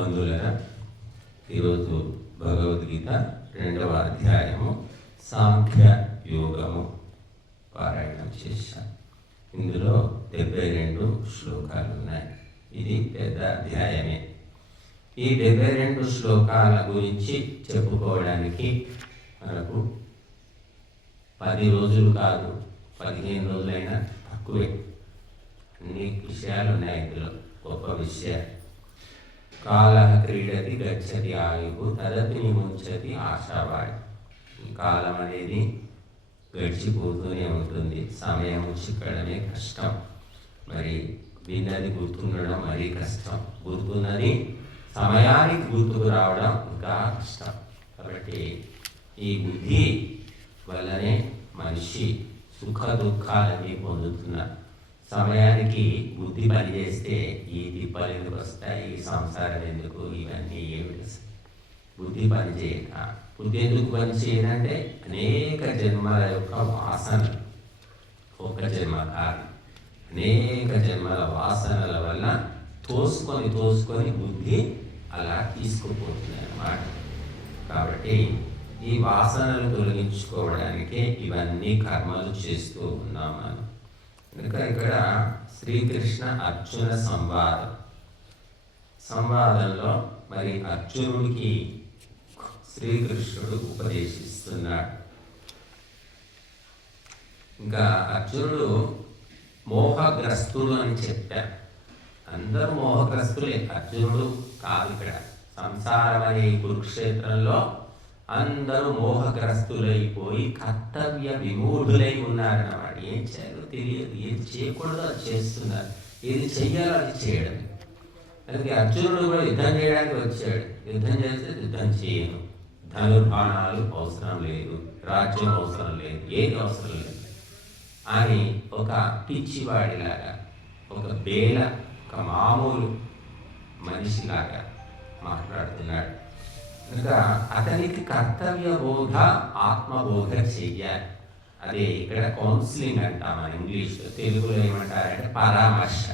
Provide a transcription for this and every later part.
బంధువులరా, ఈరోజు భగవద్గీత 2వ అధ్యాయము సాంఖ్య యోగము పారాయణం చేశాం. ఇందులో 72 శ్లోకాలు ఉన్నాయి. ఇది పెద్ద అధ్యాయమే. ఈ 72 శ్లోకాల గురించి చెప్పుకోవడానికి మనకు 10 రోజులు కాదు, 15 రోజులైనా తక్కువే. అన్ని విషయాలు ఉన్నాయి ఇందులో, గొప్ప విషయాలు. కాల క్రీడతి గచ్చతి ఆయువు తదపి ముంచతి ఆశావాడి. ఈ కాలం అనేది గడిచిపోతూనే ఉంటుంది. సమయం చిక్కడమే కష్టం. మరి విన్నది గుర్తుండడం మరీ కష్టం. గుర్తున్నది సమయానికి గుర్తుకు రావడం ఇంకా కష్టం. కాబట్టి ఈ బుద్ధి వల్లనే మనిషి సుఖ దుఃఖాలన్నీ పొందుతున్నారు. సమయానికి బుద్ధి పనిచేస్తే ఈ తిప్పలు ఎందుకు వస్తాయి, ఈ సంసారం ఎందుకు, ఇవన్నీ ఏమిటి? బుద్ధి పనిచేయక, బుద్ధి ఎందుకు పనిచేయదంటే అనేక జన్మల యొక్క వాసన, ఒక జన్మ కాదు, అనేక జన్మల వాసనల వల్ల తోసుకొని బుద్ధి అలా తీసుకుపోతుంది అన్నమాట. కాబట్టి ఈ వాసనలు తొలగించుకోవడానికే ఇవన్నీ కర్మలు చేస్తూ ఉన్నాం మనం. కనుక ఇక్కడ శ్రీకృష్ణ అర్జున సంవాదంలో మరి అర్జునుడికి శ్రీకృష్ణుడు ఉపదేశిస్తున్నాడు. ఇంకా అర్జునుడు మోహగ్రస్తుడు అని చెప్పారు. అందరూ మోహగ్రస్తులే, అర్జునుడు కాదు. ఇక్కడ సంసారం అనే కురుక్షేత్రంలో అందరూ మోహగ్రస్తులైపోయి కర్తవ్య విమూఢులై ఉన్నారన్నమాట. ఏం చేయాలో తెలియదు, ఏది చేయకూడదో అది చేస్తున్నారు, ఏది చెయ్యాలో అది చేయడం. అందుకే అర్జునుడు కూడా యుద్ధం చేయడానికి వచ్చాడు. యుద్ధం చేస్తే యుద్ధం చేయను, ధనుర్బాణాలు అవసరం లేదు, రాజ్యం అవసరం లేదు, ఏది అవసరం లేదు అని ఒక పిచ్చివాడిలాగా, ఒక మామూలు మనిషిలాగా మాట్లాడుతున్నాడు. కనుక అతనికి కర్తవ్య బోధ, ఆత్మబోధ చెయ్యాలి. అదే ఇక్కడ కౌన్సిలింగ్ అంటాం మన ఇంగ్లీష్లో. తెలుగులో ఏమంటారంటే పరామర్శ.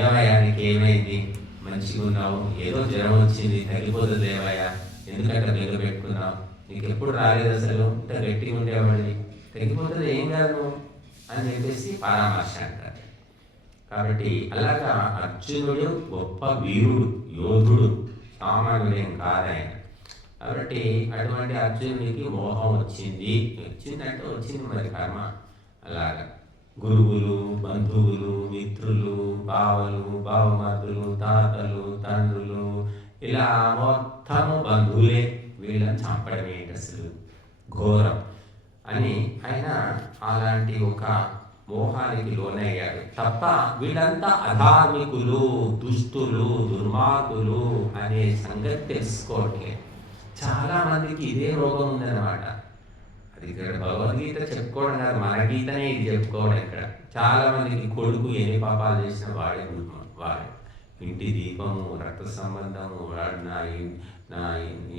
ఏమయ్యా నీకు ఏమైంది, మంచిగా ఉన్నావు, ఏదో జ్వరం వచ్చింది, తగ్గిపోతుంది ఏమయ్యా, ఎందుకంటే బెంగ పెట్టుకున్నావు, నీకు ఎప్పుడు రాలేదు, అసలు ఇంత గట్టిగా ఉండేవాడిని, తగ్గిపోతుంది, ఏం కాదు అని చెప్పేసి పరామర్శ అంటారు. కాబట్టి అలాగా అర్జునుడు గొప్ప వీరుడు, యోధుడు, సామాన్యుడేం కాదాయన. కాబట్టి అటువంటి అర్జునుడికి మోహం వచ్చిందంటే వచ్చింది మరి కర్మ. అలాగా గురువులు, బంధువులు, మిత్రులు, బావమరుదులు, తాతలు, తండ్రులు, ఇలా మొత్తము బంధువులే, వీళ్ళని చంపడం ఏంటి అసలు, ఘోరం అని ఆయన అలాంటి ఒక మోహానికి లోనయ్యాడు. తప్ప వీళ్ళంతా అధార్మికులు, దుష్టులు, దుర్మార్గులు అనే సంగతి తెలుసుకోవట్లేదు. చాలా మందికి ఇదే రోగం ఉందన్నమాట. అది ఇక్కడ భగవద్గీత చెప్పుకోవడం కాదు, మన గీతనే ఇది చెప్పుకోవడం. ఇక్కడ చాలా మందికి కొడుకు ఎన్ని పాపాలు చేసినా వాడే ఇంటి దీపము, రక్త సంబంధము, వాడు నా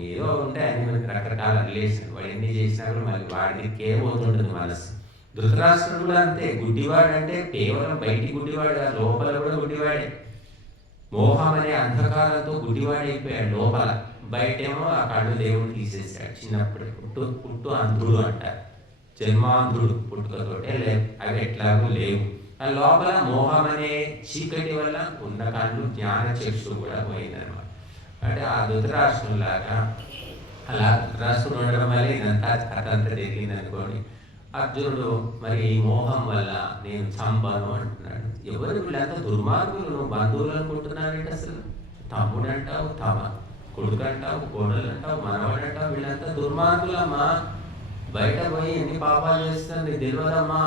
ఏదో ఉంటాయి అన్ని మనకి రకరకాల రిలేషన్. వాడు ఎన్ని చేసినా కూడా మళ్ళీ వాడికి ఏమవుతుంటుంది మనసు. ధృతరాష్ట్రుడు కూడా అంతే. గుడ్డివాడు అంటే కేవలం బయటి గుడ్డివాడు కాదు, లోపల కూడా గుడ్డివాడే. మోహం అనే అంధకారంతో గుడ్డివాడైపోయాడు లోపల. బయటేమో ఆ కళ్ళు దేవుడు తీసేసాడు చిన్నప్పుడే. పుట్టు అంధుడు అంటారు, జన్మాంధుడు, పుట్టుకతోటే అవి ఎట్లాగూ లేవు. ఆ లోపల మోహం అనే చీకటి వల్ల ఉన్న కళ్ళు జ్ఞాన చక్షు కూడా పోయిందనమాట. అంటే ఆ ధృతరాష్ట్రులాగా అలా ధృతరాష్ట్రుడు ఉండడం వల్ల ఇదంతా కథ అంతా జరిగింది అనుకోండి. అర్జునుడు మరి మోహం వల్ల నేను చంపను అంటున్నాడు. ఎవరు వీళ్ళంతా దుర్మార్గులు, నువ్వు బంధువులు అనుకుంటున్నారంటే అసలు తమ్ముడు అంటావు, కొడుకు అంటావు, కోడలు అంటావు, మనవాడు అంటావు, వీళ్ళంతా దుర్మార్గులమ్మా, బయట పోయి ఎన్ని పాపాలు చేస్తుంది తెలియదమ్మా.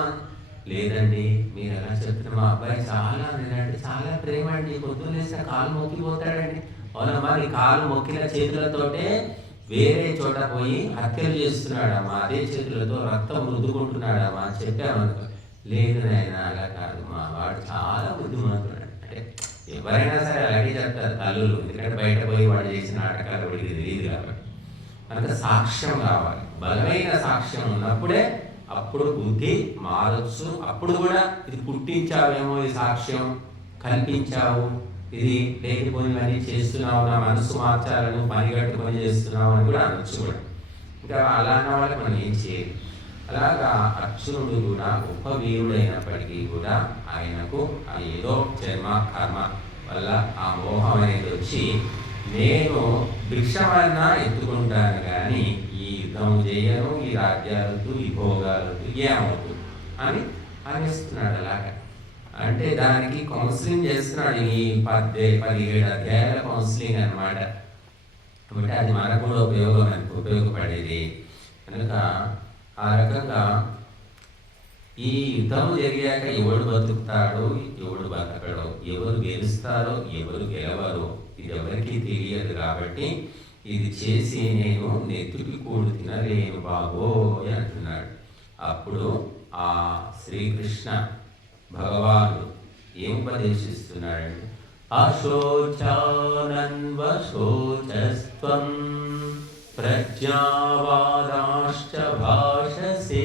లేదండి మీరు ఎలా చెప్తున్నా, మా అబ్బాయి నేనంటే చాలా ప్రేమ అండి, పొద్దున్న వేసిన కాలు మొక్కిపోతాడండి. అవునమ్మా, నీ కాలు మొక్కిన చేతులతోటే వేరే చోట పోయి హత్యలు చేస్తున్నాడమ్మా, అదే చేతులతో రక్తం రుద్దుకుంటున్నాడమ్మా అని చెప్పామనుకో. లేదు నాయన అలా కాదు, మా వాడు చాలా బుద్ధిమంతుడు. అంటే ఎవరైనా సరే అలాగే చెప్తారు తల్లులు, ఎందుకంటే బయట పోయి వాడు చేసిన నాటకాలు వాడికి తెలియదు కాబట్టి. అంత సాక్ష్యం కావాలి, బలమైన సాక్ష్యం ఉన్నప్పుడే అప్పుడు బుద్ధి మారచ్చు. అప్పుడు కూడా ఇది పుట్టించావేమో, ఈ సాక్ష్యం కల్పించావు ఇది లేనిపోయినవన్నీ చేస్తున్నావు, నా మనసు మార్చాలను పని కట్టుకొని చేస్తున్నావు అని కూడా అనొచ్చు కూడా. ఇంకా అలా అన్న వాళ్ళకి మనం ఏం చేయాలి. అలాగా అర్జునుడు కూడా గొప్ప వీరుడైనప్పటికీ కూడా ఆయనకు ఏదో జన్మ కర్మ వల్ల ఆ మోహం అనేది వచ్చి నేను భిక్షమన్నా ఎత్తుకుంటాను కానీ ఈ యుద్ధం చేయను, ఈ రాజ్యాలతో ఈ భోగాలతో ఏమవుతుంది అని అనేస్తున్నాడు. అలాగా అంటే దానికి కౌన్సిలింగ్ చేస్తున్నాడు. ఈ 17 అధ్యాయాల కౌన్సిలింగ్ అనమాట. కాబట్టి అది మనకు కూడా ఉపయోగపడేది కనుక ఆ రకంగా ఈ యుద్ధం జరిగాక ఎవడు బతుకుతాడో ఎవడు బతకడో, ఎవరు గెలుస్తారో ఎవరు గెలవరో ఇది ఎవరికీ తెలియదు. కాబట్టి ఇది చేసి నేను నెత్తుకి కూడు తినలేను బాబో అని అంటున్నాడు. అప్పుడు ఆ శ్రీకృష్ణ భగవానుడు ఏం ఉపదేశిస్తున్నాడంటే అశోచానన్వశోచస్త్వం ప్రజ్ఞావాదాశ్చ భాషసే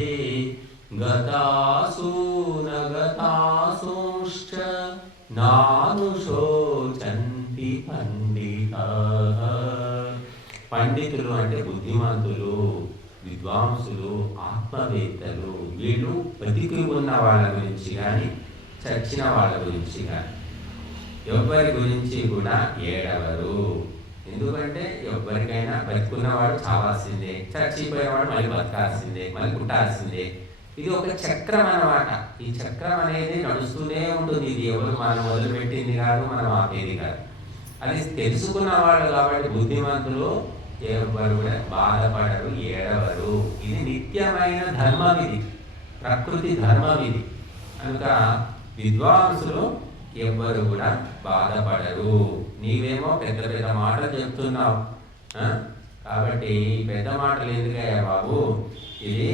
గతాసూనగతాసూశ్చ నానుశోచంతి పండితాః. పండితులు అంటే బుద్ధిమంతులు, విద్వాంసులు, ఆత్మవేత్తలు. వీళ్ళు బతికి ఉన్న వాళ్ళ గురించి కానీ చచ్చిన వాళ్ళ గురించి కానీ ఎవ్వరి గురించి కూడా ఏడవరు. ఎందుకంటే ఎవరికైనా బతుకున్నవాడు చావాల్సిందే, చచ్చిపోయేవాడు మళ్ళీ బతకాల్సిందే, మళ్ళీ పుట్టాల్సిందే. ఇది ఒక చక్రం అన్నమాట. ఈ చక్రం అనేది నడుస్తూనే ఉంటుంది. ఇది ఎవరు మనం మొదలుపెట్టింది కాదు, మనం ఆపేది కాదు. అది తెలుసుకున్నవాడు కాబట్టి బుద్ధిమంతులు ఎవరు కూడా బాధపడరు, ఏడవరు. ఇది నిత్యమైన ధర్మం, ఇది ప్రకృతి ధర్మం ఇది. కనుక విద్వాంసులు ఎవ్వరు కూడా బాధపడరు. నీవేమో పెద్ద పెద్ద మాటలు చెప్తున్నావు, కాబట్టి పెద్ద మాటలు ఎందుకయ్యా బాబు, ఇది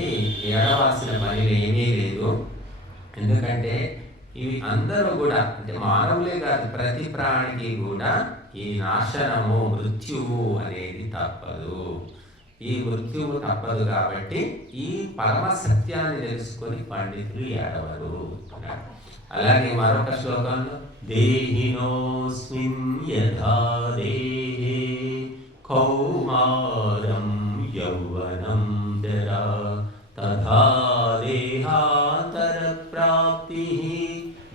ఏడవలసిన పని ఏమీ లేదు. ఎందుకంటే ఇవి అందరూ కూడా అంటే మానవులే కాదు, ప్రతి ప్రాణికి కూడా ఈ నాశనము, మృత్యువు అనేది తప్పదు. ఈ మృత్యువు తప్పదు కాబట్టి ఈ పరమ సత్యాన్ని తెలుసుకొని పండితులు ఏడవరు. అలాగే మరొక శ్లోకంలో దేహినోస్మిన్ యథా దేహే కౌమారం యౌవనం జరా తథా దేహాంతర ప్రాప్తి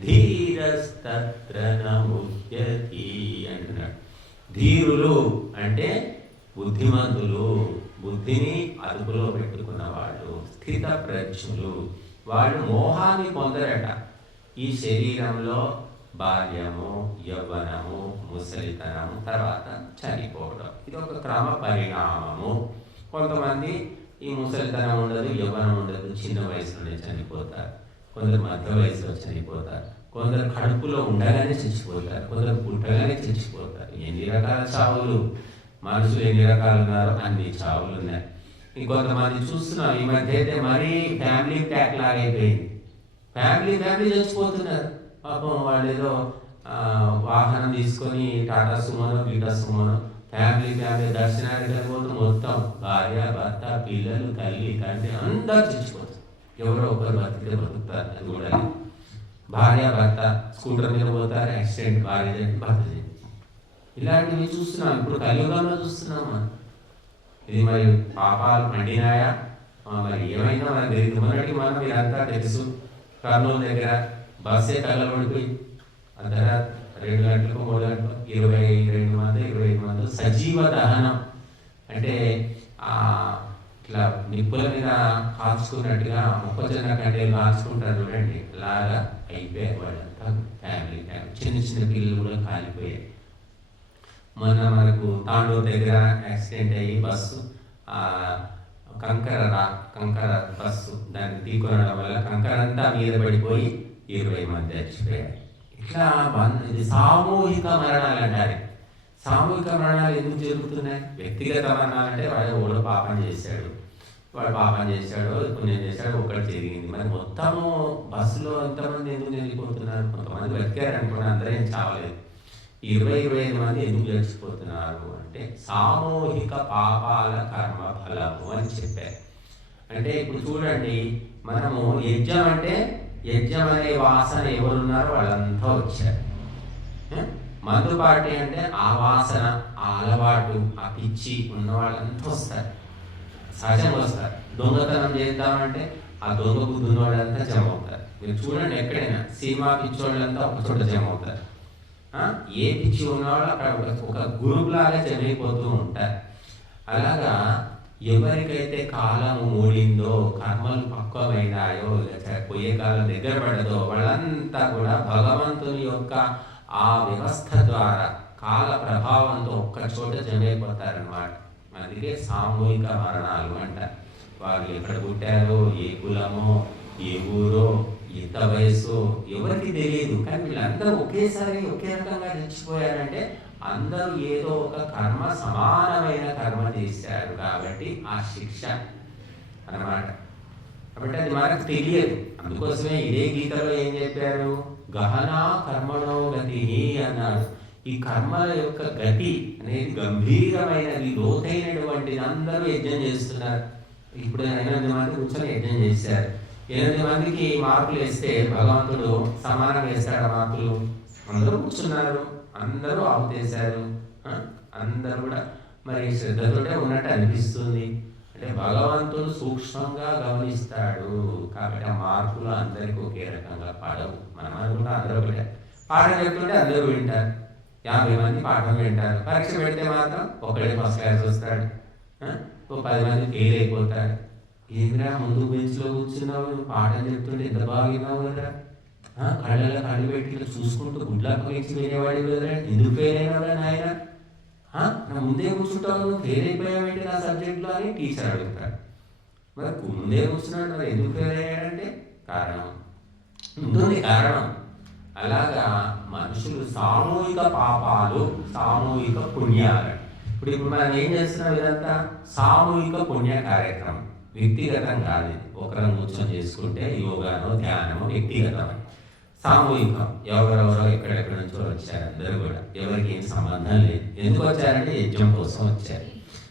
ధీరస్తత్ర నముచ్యతి అంటున్నాడు. ధీరులు అంటే బుద్ధిమంతులు, బుద్ధిని అదుపులో పెట్టుకున్న వాళ్ళు, స్థిత ప్రజ్ఞులు. వాళ్ళు మోహాన్ని పొందరట. ఈ శరీరంలో బాల్యము, యవ్వనము, ముసలితనము, తర్వాత చనిపోవడం, ఇది ఒక క్రమ పరిణామము. కొంతమంది ఈ ముసలితనం ఉండదు, యవ్వనం ఉండదు, చిన్న వయసులోనే చనిపోతారు. కొందరు మధ్య వయసులో చనిపోతారు, కొందరు కడుపులో ఉండగానే చచ్చిపోతారు, కొందరు పుట్టగానే చచ్చిపోతారు. ఎన్ని రకాల చావులు, మనుషులు ఎన్ని రకాలు ఉన్నారో అన్ని చావులు ఉన్నాయి. ఇంకొంతమంది చూస్తున్నాం ఈ మధ్య అయితే మరీ ఫ్యామిలీ ప్యాక్ లాగా అయిపోయింది. ఫ్యామిలీ చచ్చిపోతున్నారు. పాపం వాళ్ళు ఏదో వాహనం తీసుకొని టాటా సుమోనో, బీటా సుమోనో ఫ్యామిలీ దర్శనానికి వెళ్ళిపోతూ మొత్తం భార్య, భర్త, పిల్లలు, తల్లి, తండ్రి అందరూ చచ్చిపోతారు. ఎవరో ఒకరు బతికితే బతుకుతారు. అది కూడా భార్య, భర్త స్కూటర్ మీద పోతారు, యాక్సిడెంట్, భార్య భర్త. ఇలాంటివి చూస్తున్నాం, ఇప్పుడు కలియుగంలో చూస్తున్నాం మనం. ఇది మరి పాపాలు పండినాయా, మరి ఏమైనా మనకు తెలియదు. మొన్నటి మనం మీరంతా తెలుసు, కర్నూలు దగ్గర బస్సే తగలబడిపోయి అర్ధరాత్రి 2 గంటలకు 3 గంటలకు 22 మంది 25 మంది సజీవ దహనం. అంటే ఇట్లా నిప్పుల మీద కాల్చుకున్నట్టుగా మొక్కజొన్న కండేలు కాల్చుకుంటారు చూడండి, అలాగా అయిపోయారు వాళ్ళంతా. ఫ్యామిలీ చిన్న చిన్న పిల్లలు కూడా కాలిపోయాయి. మొన్న మనకు తాండూరు దగ్గర యాక్సిడెంట్ అయ్యి బస్సు కంకర బస్సు దాన్ని ఢీకొనడం వల్ల కంకర అంతా మీద పడిపోయి 20 మంది చచ్చిపోయారు. ఇట్లా ఇది సామూహిక మరణాలు అంటారు. సామూహిక మరణాలు ఎందుకు జరుగుతున్నాయి? వ్యక్తిగత మరణాలు అంటే వాడు పాపం చేశాడు, పుణ్యం చేశాడు, ఒకటి జరిగింది. మరి మొత్తము బస్సులో ఎంతమంది ఎందుకు చనిపోతున్నారు? కొంతమంది బతికారు అనుకోండి, అందరూ ఏం చావలేదు. 20-25 మంది ఎందుకు చచ్చిపోతున్నారు అంటే సామూహిక పాపాల కర్మ ఫలము అని చెప్పారు. అంటే ఇప్పుడు చూడండి, మనము యజ్ఞం అంటే యజ్ఞం అనే వాసన ఎవరున్నారో వాళ్ళంతా వచ్చారు. మందుపాటి అంటే ఆ వాసన, ఆ అలవాటు, ఆ పిచ్చి ఉన్న వాళ్ళంతా వస్తారు, సహజంగా వస్తారు. దొంగతనం చేద్దామంటే ఆ దొంగ బుద్ధి ఉన్న వాళ్ళంతా జమ అవుతారు. మీరు చూడండి, ఎక్కడైనా సినిమా పిచ్చి వాళ్ళంతా ఒక చోట జమ అవుతారు. ఏ పిచ్చి ఉన్నవాళ్ళు అక్కడ ఒక గ్రూప్ లాగా జమైపోతూ ఉంటారు. అలాగా ఎవరికైతే కాలము మూడిందో, కర్మలు పక్వమైనాయో, పోయే కాలం దగ్గర పడదో, వాళ్ళంతా కూడా భగవంతుని యొక్క ఆ వ్యవస్థ ద్వారా కాల ప్రభావంతో ఒక్క చోట జమైపోతారనమాట. అందుకే సామూహిక మరణాలు అంటారు. వాళ్ళు ఎక్కడ పుట్టారో, ఏ కులమో, ఏ ఊరో, ఎంత వయసు ఎవరికి తెలియదు, కానీ వీళ్ళందరూ ఒకేసారి ఒకే రకంగా చచ్చిపోయారంటే అందరూ ఏదో ఒక కర్మ, సమానమైన కర్మ చేశారు కాబట్టి ఆ శిక్ష అన్నమాట. కాబట్టి అది మనకు తెలియదు. అందుకోసమే ఇదే గీతలో ఏం చెప్పారు, గహనా కర్మణో గతి అన్నాడు. ఈ కర్మల యొక్క గతి అనేది గంభీరమైనది, లోతైనటువంటిది. అందరూ యజ్ఞం చేస్తున్నారు. ఇప్పుడు 8 మంది కూర్చొని యజ్ఞం చేశారు. 8 మందికి మార్కులు వేస్తే భగవంతుడు సమానంగా వేస్తాడు మార్కులు. అందరూ కూర్చున్నారు, అందరూ ఆవుతేశారు, అందరూ కూడా మరి శ్రద్ధతోటే ఉన్నట్టు అనిపిస్తుంది. అంటే భగవంతుడు సూక్ష్మంగా గమనిస్తాడు కాబట్టి ఆ మార్కులు అందరికీ ఒకే రకంగా పడవు. మనం అనుకుంటా అందరూ ఒకటే పాఠం చెప్తుంటే అందరూ వింటారు, 50 మంది పాఠం వింటారు. పరీక్ష పెడితే మాత్రం ఒకడే ఫస్ట్ క్లాస్ వస్తాడు, 10 మంది ఫెయిల్ అయిపోతారు. ఏమిరా ముందు బెంచ్లో కూర్చున్నావు, నువ్వు పాఠం చెప్తుంటే ఎంత బాగా విన్నావు కదా, కళ్ళలో కళ్ళు పెట్టి చూసుకుంటూ గుడ్లా పరీక్ష వినేవాడి కదా, ఎందుకు ఫెయిల్ అయినావురా నాయన, నా ముందే కూర్చుంటావు, నువ్వు ఫెయిల్ అయిపోయావేంటి నా సబ్జెక్ట్లో అని టీచర్ అడుగుతాడు. మరి ముందే కూర్చున్నాడు, మరి ఎందుకు ఫెయిల్ అయ్యాడంటే కారణం ఉంటుంది, కారణం. అలాగా మనుషులు సామూహిక పాపాలు, సామూహిక పుణ్యాలు. ఇప్పుడు మనం ఏం చేస్తున్నాం, ఇదంతా సామూహిక పుణ్య కార్యక్రమం, వ్యక్తిగతం కాదు. ఒకరం కూర్చొని చేసుకుంటే యోగానో ధ్యానమో వ్యక్తిగతం. సామూహికం ఎవరెవరో ఎక్కడెక్కడి నుంచో వచ్చారు, అందరూ కూడా ఎవరికి ఏం సంబంధం లేదు. ఎందుకు వచ్చారంటే యజ్ఞం కోసం వచ్చారు.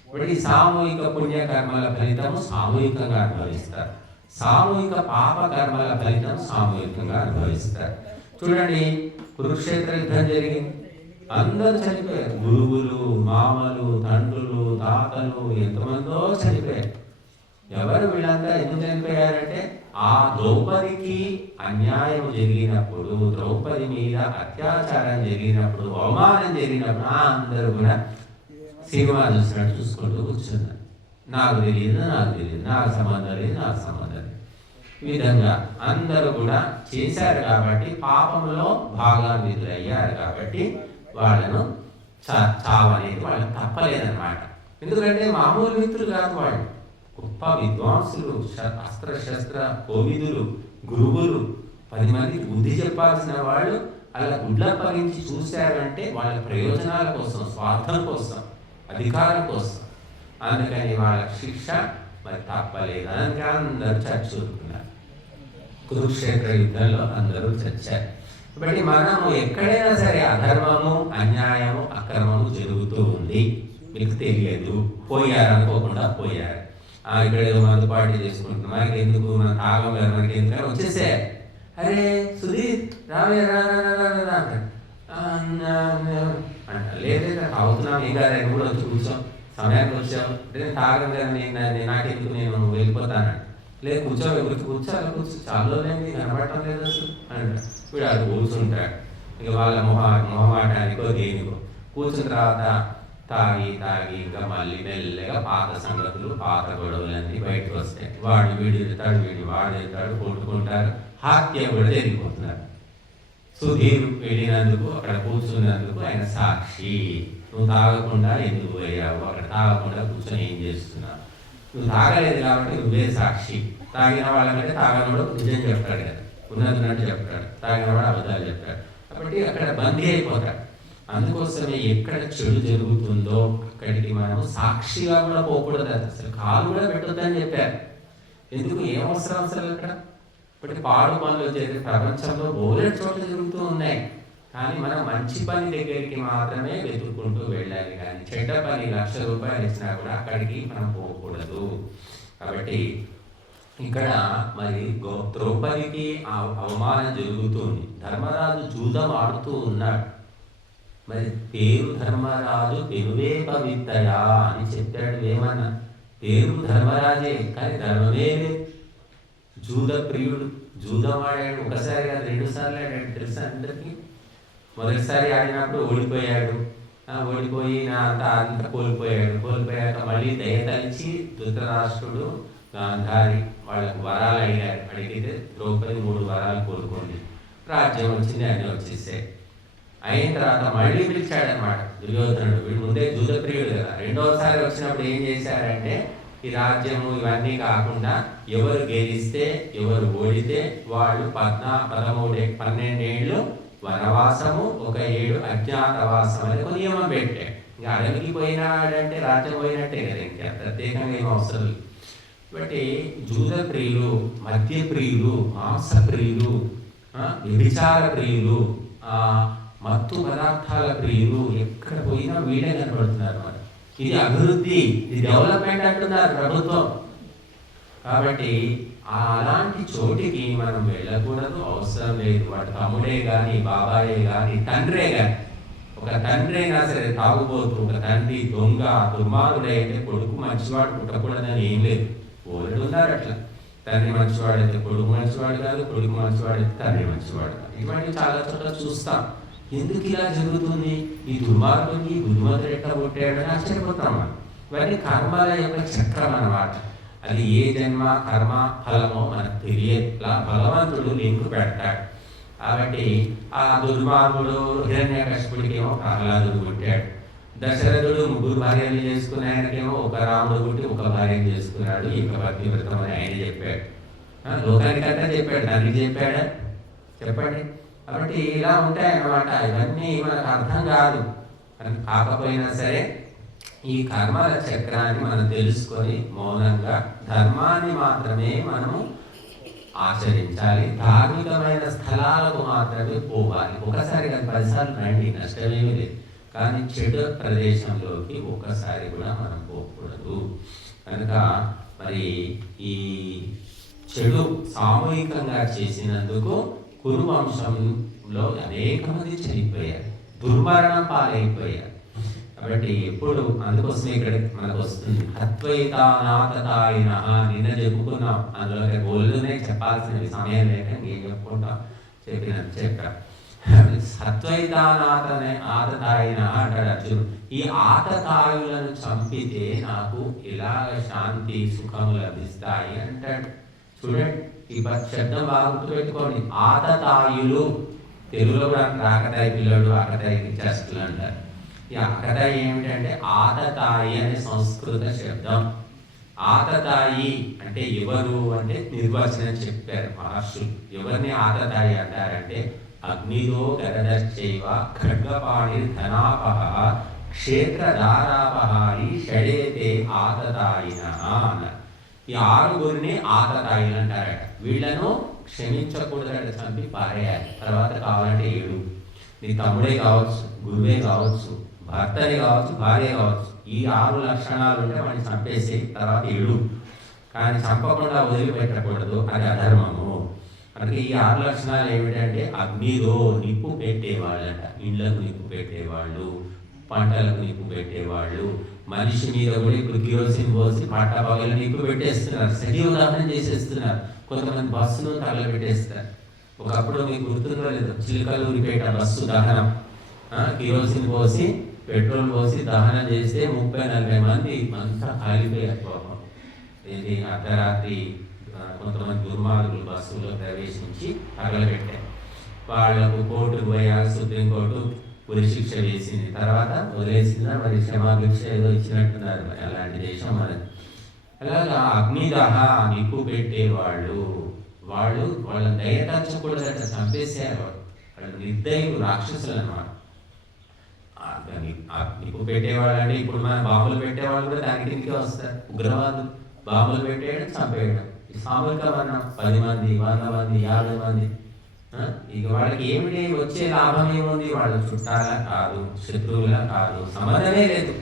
ఇప్పుడు ఈ సామూహిక పుణ్య కర్మల ఫలితం సామూహికంగా అనుభవిస్తారు, సామూహిక పాప కర్మల ఫలితం సామూహికంగా అనుభవిస్తారు. చూడండి, కురుక్షేత్ర యుద్ధం జరిగింది, అందరూ చనిపోయారు. గురువులు, మామలు, తండ్రులు, తాతలు, ఎంతమందో చనిపోయారు. ఎవరు వీళ్ళంతా ఎందుకు చనిపోయారంటే ఆ ద్రౌపదికి అన్యాయం జరిగినప్పుడు, ద్రౌపది మీద అత్యాచారం జరిగినప్పుడు, అవమానం జరిగినప్పుడు అందరూ కూడా సినిమా చూసినట్టు చూసుకుంటూ కూర్చున్నారు. నాకు తెలియదు, నాకు తెలియదు, నాకు సంబంధం లేదు, నాకు సంబంధం లేదు. ఈ విధంగా అందరూ కూడా చేశారు కాబట్టి పాపంలో భాగాన్వితులు అయ్యారు కాబట్టి వాళ్ళను చావు అనేది వాళ్ళకి తప్పలేదన్నమాట. ఎందుకంటే మామూలు వ్యక్తులు కాదు వాళ్ళు, గొప్ప విద్వాంసులు, అస్త్రశస్త్ర కోవిదులు, గురువులు, 10 మందికి బుద్ధి చెప్పాల్సిన వాళ్ళు అలా గుడ్లప్పగించి చూశారంటే వాళ్ళ ప్రయోజనాల కోసం, స్వార్థం కోసం, అధికారం కోసం. అందుకని వాళ్ళ శిక్ష మరి తప్పలేదు. అందుకే అందరూ చచ్చుకున్నారు. కురుక్షేత్ర యుద్ధంలో అందరూ చచ్చారు. కాబట్టి మనము ఎక్కడైనా సరే అధర్మము, అన్యాయము, అక్రమము జరుగుతూ ఉంది, మీకు తెలియదు, పోయారు అనుకోకుండా పోయారు. ఇక్కడ ఏదో మందు పార్టీ చేసుకుంటున్నాం, మనకి ఎందుకు, మన తాగం గారు మనకి ఎందుకు వచ్చేసే, అరే సుధీర్ రావే అంట, లేదా అవుతున్నాం ఏం కాదు, కూడా వచ్చి కూర్చోం, సమయానికి వచ్చాం అంటే నేను తాగం గారు నాకెందుకు, నేను వెళ్ళిపోతాను. లేదు కూర్చో, ఎవరికి కూర్చోాలి, కూర్చో, చాలా లేని కనపడటం లేదు అసలు అంట. వీడు అది కూర్చుంటాడు, ఇక వాళ్ళ మొహమాటానికో దేనికో కూర్చున్న తర్వాత తాగి ఇంకా మళ్ళీ మెల్లగా పాత సంగతులు, పాత గొడవలన్నీ బయటకు వస్తాయి. వాడు వీడు వెళ్తాడు, వాడు వెళ్తాడు, కొట్టుకుంటారు, హత్య కూడా జరిగిపోతున్నారు. సుధీర్ వెళ్ళినందుకు, అక్కడ కూర్చున్నందుకు ఆయన సాక్షి. నువ్వు తాగకుండా ఎందుకు పోయావు, అక్కడ తాగకుండా కూర్చొని ఏం చేస్తున్నావు, నువ్వు తాగలేదు కాబట్టి నువ్వే సాక్షి. తాగిన వాళ్ళకంటే తాగనోడు నిజం చెప్తాడు కదా, ఉన్నది చెప్తాడు, తాగిన వాడు అబద్ధాలు చెప్తాడు. కాబట్టి అక్కడ బందీ అయిపోతాడు. అందుకోసమే ఎక్కడ చెడు జరుగుతుందో అక్కడికి మనము సాక్షిగా కూడా పోకూడదు, అసలు కాలు కూడా పెట్టొద్దని చెప్పారు. ఎందుకు, ఏం అవసరం అసలు అక్కడ. ఇప్పటికి పాడు పనులు జరిగే ప్రపంచంలో బోలెడు చోట్ల జరుగుతూ ఉన్నాయి, కానీ మనం మంచి పని దగ్గరికి మాత్రమే వెతుక్కుంటూ వెళ్ళాలి. కానీ చెడ్డ పని 1,00,000 రూపాయలు ఇచ్చినా కూడా అక్కడికి మనం పోకూడదు. కాబట్టి ఇక్కడ మరి ద్రౌపదికి అవమానం జరుగుతుంది. ధర్మరాజు జూదం ఆడుతూ ఉన్నాడు, మరి పేరు ధర్మరాజు పెనువేప విత్తయా అని చెప్పాడు వేమన్న. పేరు ధర్మరాజే, కానీ ధర్మమే లేదు. జూద ప్రియుడు, జూదం ఆడాడు. ఒకసారి కాదు, 2 సార్లు ఆడాడు. తెలుసా అందరికీ? మొదటిసారి ఆడినప్పుడు ఓడిపోయాడు. ఓడిపోయి అంతా కోల్పోయాడు. కోల్పోయాక మళ్ళీ దయతలిచి ధృతరాష్ట్రుడు గాంధారి వాళ్ళకు వరాలు అడిగారు. అడిగితే ద్రౌపది 3 వరాలు కోరుకుంది. రాజ్యం వచ్చింది, అన్నీ వచ్చేసాయి. అయిన తర్వాత మళ్ళీ పిలిచాడనమాట దుర్యోధనుడు. వీడు ముందే జూదప్రియుడు కదా. రెండవసారి వచ్చినప్పుడు ఏం చేశారంటే, ఈ రాజ్యము ఇవన్నీ కాకుండా ఎవరు గెలిస్తే ఎవరు ఓడితే వాళ్ళు 12 ఏళ్ళు వనవాసము, 1 ఏడు అజ్ఞాతవాసం అని ఒక నియమం పెట్టాడు. ఇంకా అడవికి పోయినాడంటే రాజ్యం పోయినట్టే కదా, ఇంకా ప్రత్యేకంగా ఏం అవసరం లేదు. కాబట్టి జూద ప్రియులు, మద్య ప్రియులు, మాంస ప్రియులు, వ్యభిచార ప్రియులు, మత్తు పదార్థాల ప్రియులు ఎక్కడ పోయినా వీడే కనబడుతున్నారు. మరి ఇది అభివృద్ధి, ఇది డెవలప్మెంట్ అంటున్నారు ప్రభుత్వం. కాబట్టి అలాంటి చోటికి మనం వెళ్ళకూడదు, అవసరం లేదు. వాడు తమ్ముడే కానీ, బాబాయే కానీ, తండ్రే కానీ. ఒక తండ్రి అయినా సరే తాగుబోతు, ఒక తండ్రి దొంగ దుర్మార్గుడే అయితే కొడుకు మంచివాడు పుట్టకూడదని ఏం లేదు. ఓళ్ళు ఉన్నారు అట్లా. తండ్రి మంచివాడైతే కొడుకు మంచివాడు కాదు, కొడుకు మంచివాడైతే తండ్రి మంచివాడు కాదు. ఇటువంటి చాలా చోట్ల చూస్తాం. ఎందుకు ఇలా జరుగుతుంది? ఈ దుర్మార్గుడికి బుద్ధిమంతుడు ఎట్లా పుట్టాడని ఆశ్చర్యపోతాం మనం. ఇవన్నీ కర్మల యొక్క చక్రం అన్నమాట. అది ఏ జన్మ కర్మ ఫలమో మనకు తెలియట్లా భగవంతుడు లింకు పెడతాడు. కాబట్టి ఆ దుర్మార్గుడు హిరణ్యకశిపుడికి ఏమో ప్రహ్లాదుడు పుట్టాడు. దశరథుడు 3 భార్యలు చేసుకుని ఆయనకేమో ఒక రాముడు పుట్టి 1 భార్యను చేసుకున్నాడు. ఇక పతివ్రతం అని ఆయన చెప్పాడు. లోకానికంతా చెప్పాడు, నన్ను చెప్పాడా? చెప్పండి. కాబట్టి ఇలా ఉంటాయన్నమాట. ఇవన్నీ మనకు అర్థం కాదు. కాకపోయినా సరే ఈ కర్మల చక్రాన్ని మనం తెలుసుకొని మౌనంగా ధర్మాన్ని మాత్రమే మనము ఆచరించాలి. ధార్మికమైన స్థలాలకు మాత్రమే పోవాలి. ఒకసారి కానీ 10 సార్లు రండి, నష్టమేమీ లేదు. కానీ చెడు ప్రదేశంలోకి ఒక్కసారి కూడా మనం పోకూడదు. కనుక మరి ఈ చెడు సామూహికంగా చేసినందుకు కురు వంశంలో అనేక మంది చనిపోయారు, దుర్మరణం పాలైపోయారు. కాబట్టి ఎప్పుడు అందుకోసమే ఇక్కడ మనకు వస్తుంది హత్వైతానాథతాయిన. నిన్న చెప్పుకున్నాం, అందులో గోళ్ళునే చెప్పాల్సినవి, సమయం లేక ఏం చెప్పుకుంటాం, చెప్పా. సత్వైతానాథనే ఆతతాయిన అంటాడు అర్జునుడు. ఈ ఆతతాయులను చంపితే నాకు ఇలాగ శాంతి సుఖము లభిస్తాయి అంటాడు. చూడండి, ఈ శబ్దం బాగా గుర్తుపెట్టుకోండి. ఆతతాయులు, తెలుగులో కూడా ఆకతాయి పిల్లడు, ఆకతాయికి చేస్తులు అంటారు. ఈ ఆకతాయి ఏమిటంటే ఆతతాయి అనే సంస్కృత శబ్దం. ఆతతాయి అంటే ఎవరు అంటే నిర్వచనం చెప్పారు మహర్షులు. ఎవరిని ఆతతాయి అంటారంటే అగ్నిదో గరదశ్చైవ ఖడ్గపాణి ధనాపహ క్షేత్రధారాపహారి షడేతే ఆతతాయిన అన్నారు. ఈ 6 ఆతతాయిలు అంటారట. వీళ్ళను క్షమించకూడదట, చంపి పారేయాలి. తర్వాత కావాలంటే 7. నీ తమ్ముడే కావచ్చు, గురువే కావచ్చు, భర్తనే కావచ్చు, భార్య కావచ్చు. ఈ 6 లక్షణాలు ఉంటే వాడిని చంపేసి తర్వాత 7. కానీ చంపకుండా వదిలిపెట్టకూడదు, అది అధర్మము. అందుకే ఈ 6 లక్షణాలు ఏమిటంటే అగ్నిలో నిప్పు పెట్టేవాళ్ళంట. ఇళ్లకు నిప్పు పెట్టేవాళ్ళు, పంటలకు నిప్పు పెట్టేవాళ్ళు, మనిషి మీద కూడా ఇప్పుడు కిరోసిన్ పోసి పట్ట పగలు నిప్పు పెట్టేస్తున్నారు, సజీవ దహనం చేసేస్తున్నారు. కొంతమంది బస్సును తగలబెట్టేస్తారు. ఒకప్పుడు మీకు గుర్తుందో లేదు, చిలకలూరిపేట బస్సు దహనం, కిరోసిన్ పోసి పెట్రోల్ పోసి దహనం చేస్తే 30-40 మంది అంతా కాలిపోయారు పాపం. ఇది అర్ధరాత్రి కొంతమంది దుర్మార్గులు బస్సులో ప్రవేశించి తగలబెట్టారు. వాళ్లకు కోర్టుకు పోయారు, సుప్రీంకోర్టు ఉరిశిక్ష వేసింది. తర్వాత వదిలేసిందా, మరి క్షమాభిక్ష ఏదో ఇచ్చినట్టున్నారు. అలాంటి దేశం మనది. అలాగా అగ్నిదహ నిప్పు పెట్టేవాళ్ళు, వాళ్ళ దయతచ్చకూడదట, చంపేసేవారు. వాళ్ళు నిర్దయులు, రాక్షసులు అన్నమాట. నిప్పు పెట్టేవాళ్ళు అంటే ఇప్పుడు మన బాంబులు పెట్టేవాళ్ళు కూడా దాని కిందకే వస్తారు. ఉగ్రవాదులు బాంబులు పెట్టేయడం, చంపేయడం. సామూహిక మరణం 10 మంది, 100 మంది, 50 మంది. ఇక వాళ్ళకి ఏమిటి వచ్చే లాభం ఏముంది? వాళ్ళ చుట్టాలా కాదు, శత్రువులా కాదు, సంబంధమే లేదు.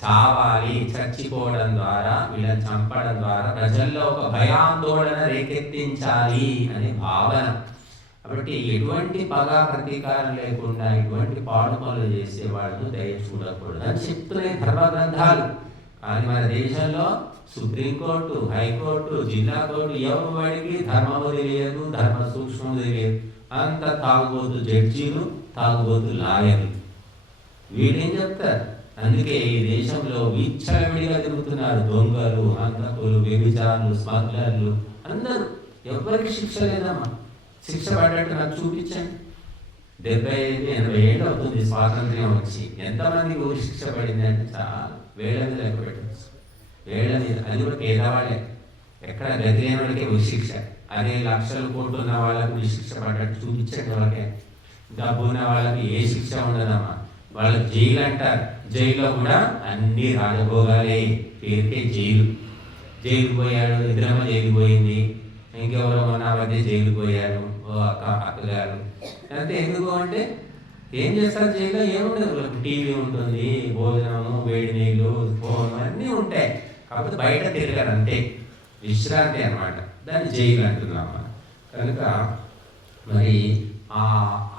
చావాలి, చచ్చిపోవడం ద్వారా, వీళ్ళని చంపడం ద్వారా ప్రజల్లో ఒక భయాందోళన రేకెత్తించాలి అనే భావన. కాబట్టి ఎటువంటి పగా ప్రతీకారం లేకుండా ఎటువంటి పాడు పనులు చేసే వాళ్ళను దయ చూడకూడదు అని చెప్తున్నాయి ధర్మ గ్రంథాలు. కానీ మన దేశంలో సుప్రీంకోర్టు, హైకోర్టు, జిల్లా కోర్టు ఎవరు వాడికి ధర్మము తెలియదు, ధర్మ సూక్ష్మము తెలియదు. అంత తాగుబోతు జడ్జీలు, తాగుబోతు లాయర్లు, వీళ్ళేం చెప్తారు? అందుకే ఈ దేశంలో విచ్చలవిడిగా తిరుగుతున్నారు దొంగలు, హంతకులు, వ్యభిచారులు, స్మగ్లర్లు అందరూ. ఎవరికి శిక్ష లేదమ్మా. శిక్ష పడ్డట్టు నాకు చూపించండి. 75-80 ఏళ్ళు అవుతుంది స్వాతంత్ర్యం వచ్చి, ఎంతమందికి ఊరి శిక్ష పడింది అంటే చాలా వేళ్ళ మీద లెక్క పెట్టచ్చు. వేళ్ళ మీద. అది కూడా పేదవాళ్ళే, ఎక్కడ గతి లేని వాళ్ళకే ఊరి శిక్ష. అదే లక్షల కోట్లు ఉన్న వాళ్ళకు ఊరి శిక్ష పడ్డట్టు చూపించండి. వాళ్ళకే డబ్బు ఉన్న వాళ్ళకి ఏ శిక్ష ఉండదమ్మా. వాళ్ళకి జైలు అంటారు. జైల్లో కూడా అన్ని రాజభోగాలే, పేరుకే జైలు. జైలు పోయాడు, ఇద్దరమ్మ జైలు పోయింది, ఇంకెవరో మన మధ్య జైలు పోయారు, ఓ అక్కగారు. అయితే ఎందుకు అంటే ఏం చేస్తారు జైల్లో? ఏముండదు, టీవీ ఉంటుంది, భోజనము, వేడి నీళ్ళు, ఫోన్ అన్నీ ఉంటాయి. కాకపోతే బయట తిరగరు అంతే, విశ్రాంతి అన్నమాట. దాన్ని జైలు అంటున్నాం. కనుక మరి ఆ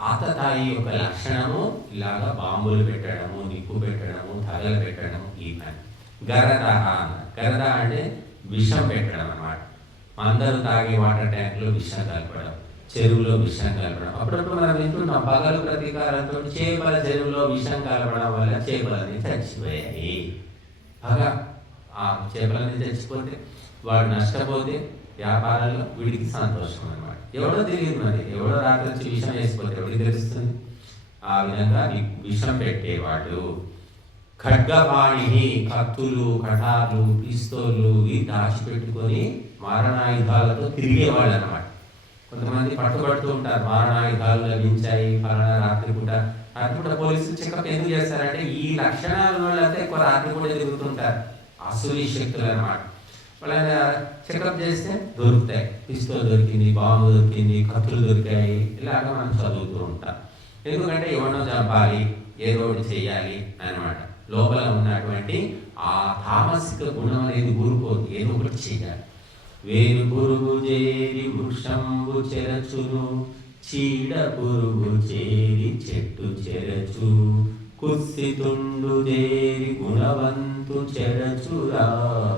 ఆతతాయి యొక్క లక్షణము ఇలాగా బాంబులు పెట్టడము, నిప్పు పెట్టడము, తగలు పెట్టడము. ఈ పని గరదహ. గరద అంటే విషం పెట్టడం అన్నమాట. అందరూ తాగే వాటర్ ట్యాంక్లో విషం కలపడం, చెరువులో విషం కలపడం. అప్పుడప్పుడు మనం వింటున్నాం పగలు ప్రతీకారంతో చేపల చెరువులో విషం కలపడం వల్ల చేపలన్నీ చచ్చిపోయాయి. బాగా ఆ చేపలన్నీ చచ్చిపోతే వాడు నష్టపోతే వ్యాపారంలో వీడికి సంతోషం అన్నమాట. ఎవడో తెలియదు, మరి ఎవడో రాత్రి వచ్చి విషం వేసిపోతే ఎవరికి తెలుస్తుంది? ఆ విధంగా విషం పెట్టేవాడు. ఖడ్గపాణి, కత్తులు, కటార్లు, పిస్తోళ్ళు ఇవి దాచిపెట్టుకొని మారణాయుధాలతో తిరిగేవాళ్ళు అన్నమాట. కొంతమంది పట్టుబడుతూ ఉంటారు, మారణాయుధాలు లభించాయి ఫలానా రాత్రిపూట. రాత్రిపూట పోలీసులు చెకప్ ఎందుకు చేస్తారంటే ఈ లక్షణాల వాళ్ళంతా ఎక్కువ రాత్రిపూట తిరుగుతుంటారు, అసూరి శక్తులు అన్నమాట. వాళ్ళని చెకప్ చేస్తే దొరుకుతాయి. పిస్తోల్ దొరికింది, బాంబు దొరికింది, కత్తులు దొరికాయి. ఇలాగ మనం చదువుతూ ఉంటాం. ఎందుకంటే ఎవరినో చంపాలి, ఏదో ఒకటి చేయాలి అన్నమాట. లోపల ఉన్నటువంటి ఆ తామసిక గుణం అనేది ఊరుకోదు, ఏదో ఒకటి చేయాలి. వేరు పురుగు చేరి వృక్షంబు చెరచును, చీడ పురుగు చేరి చెట్టు చెరచు, కుత్సితుండు చేరి గుణవంతు చెరచురా,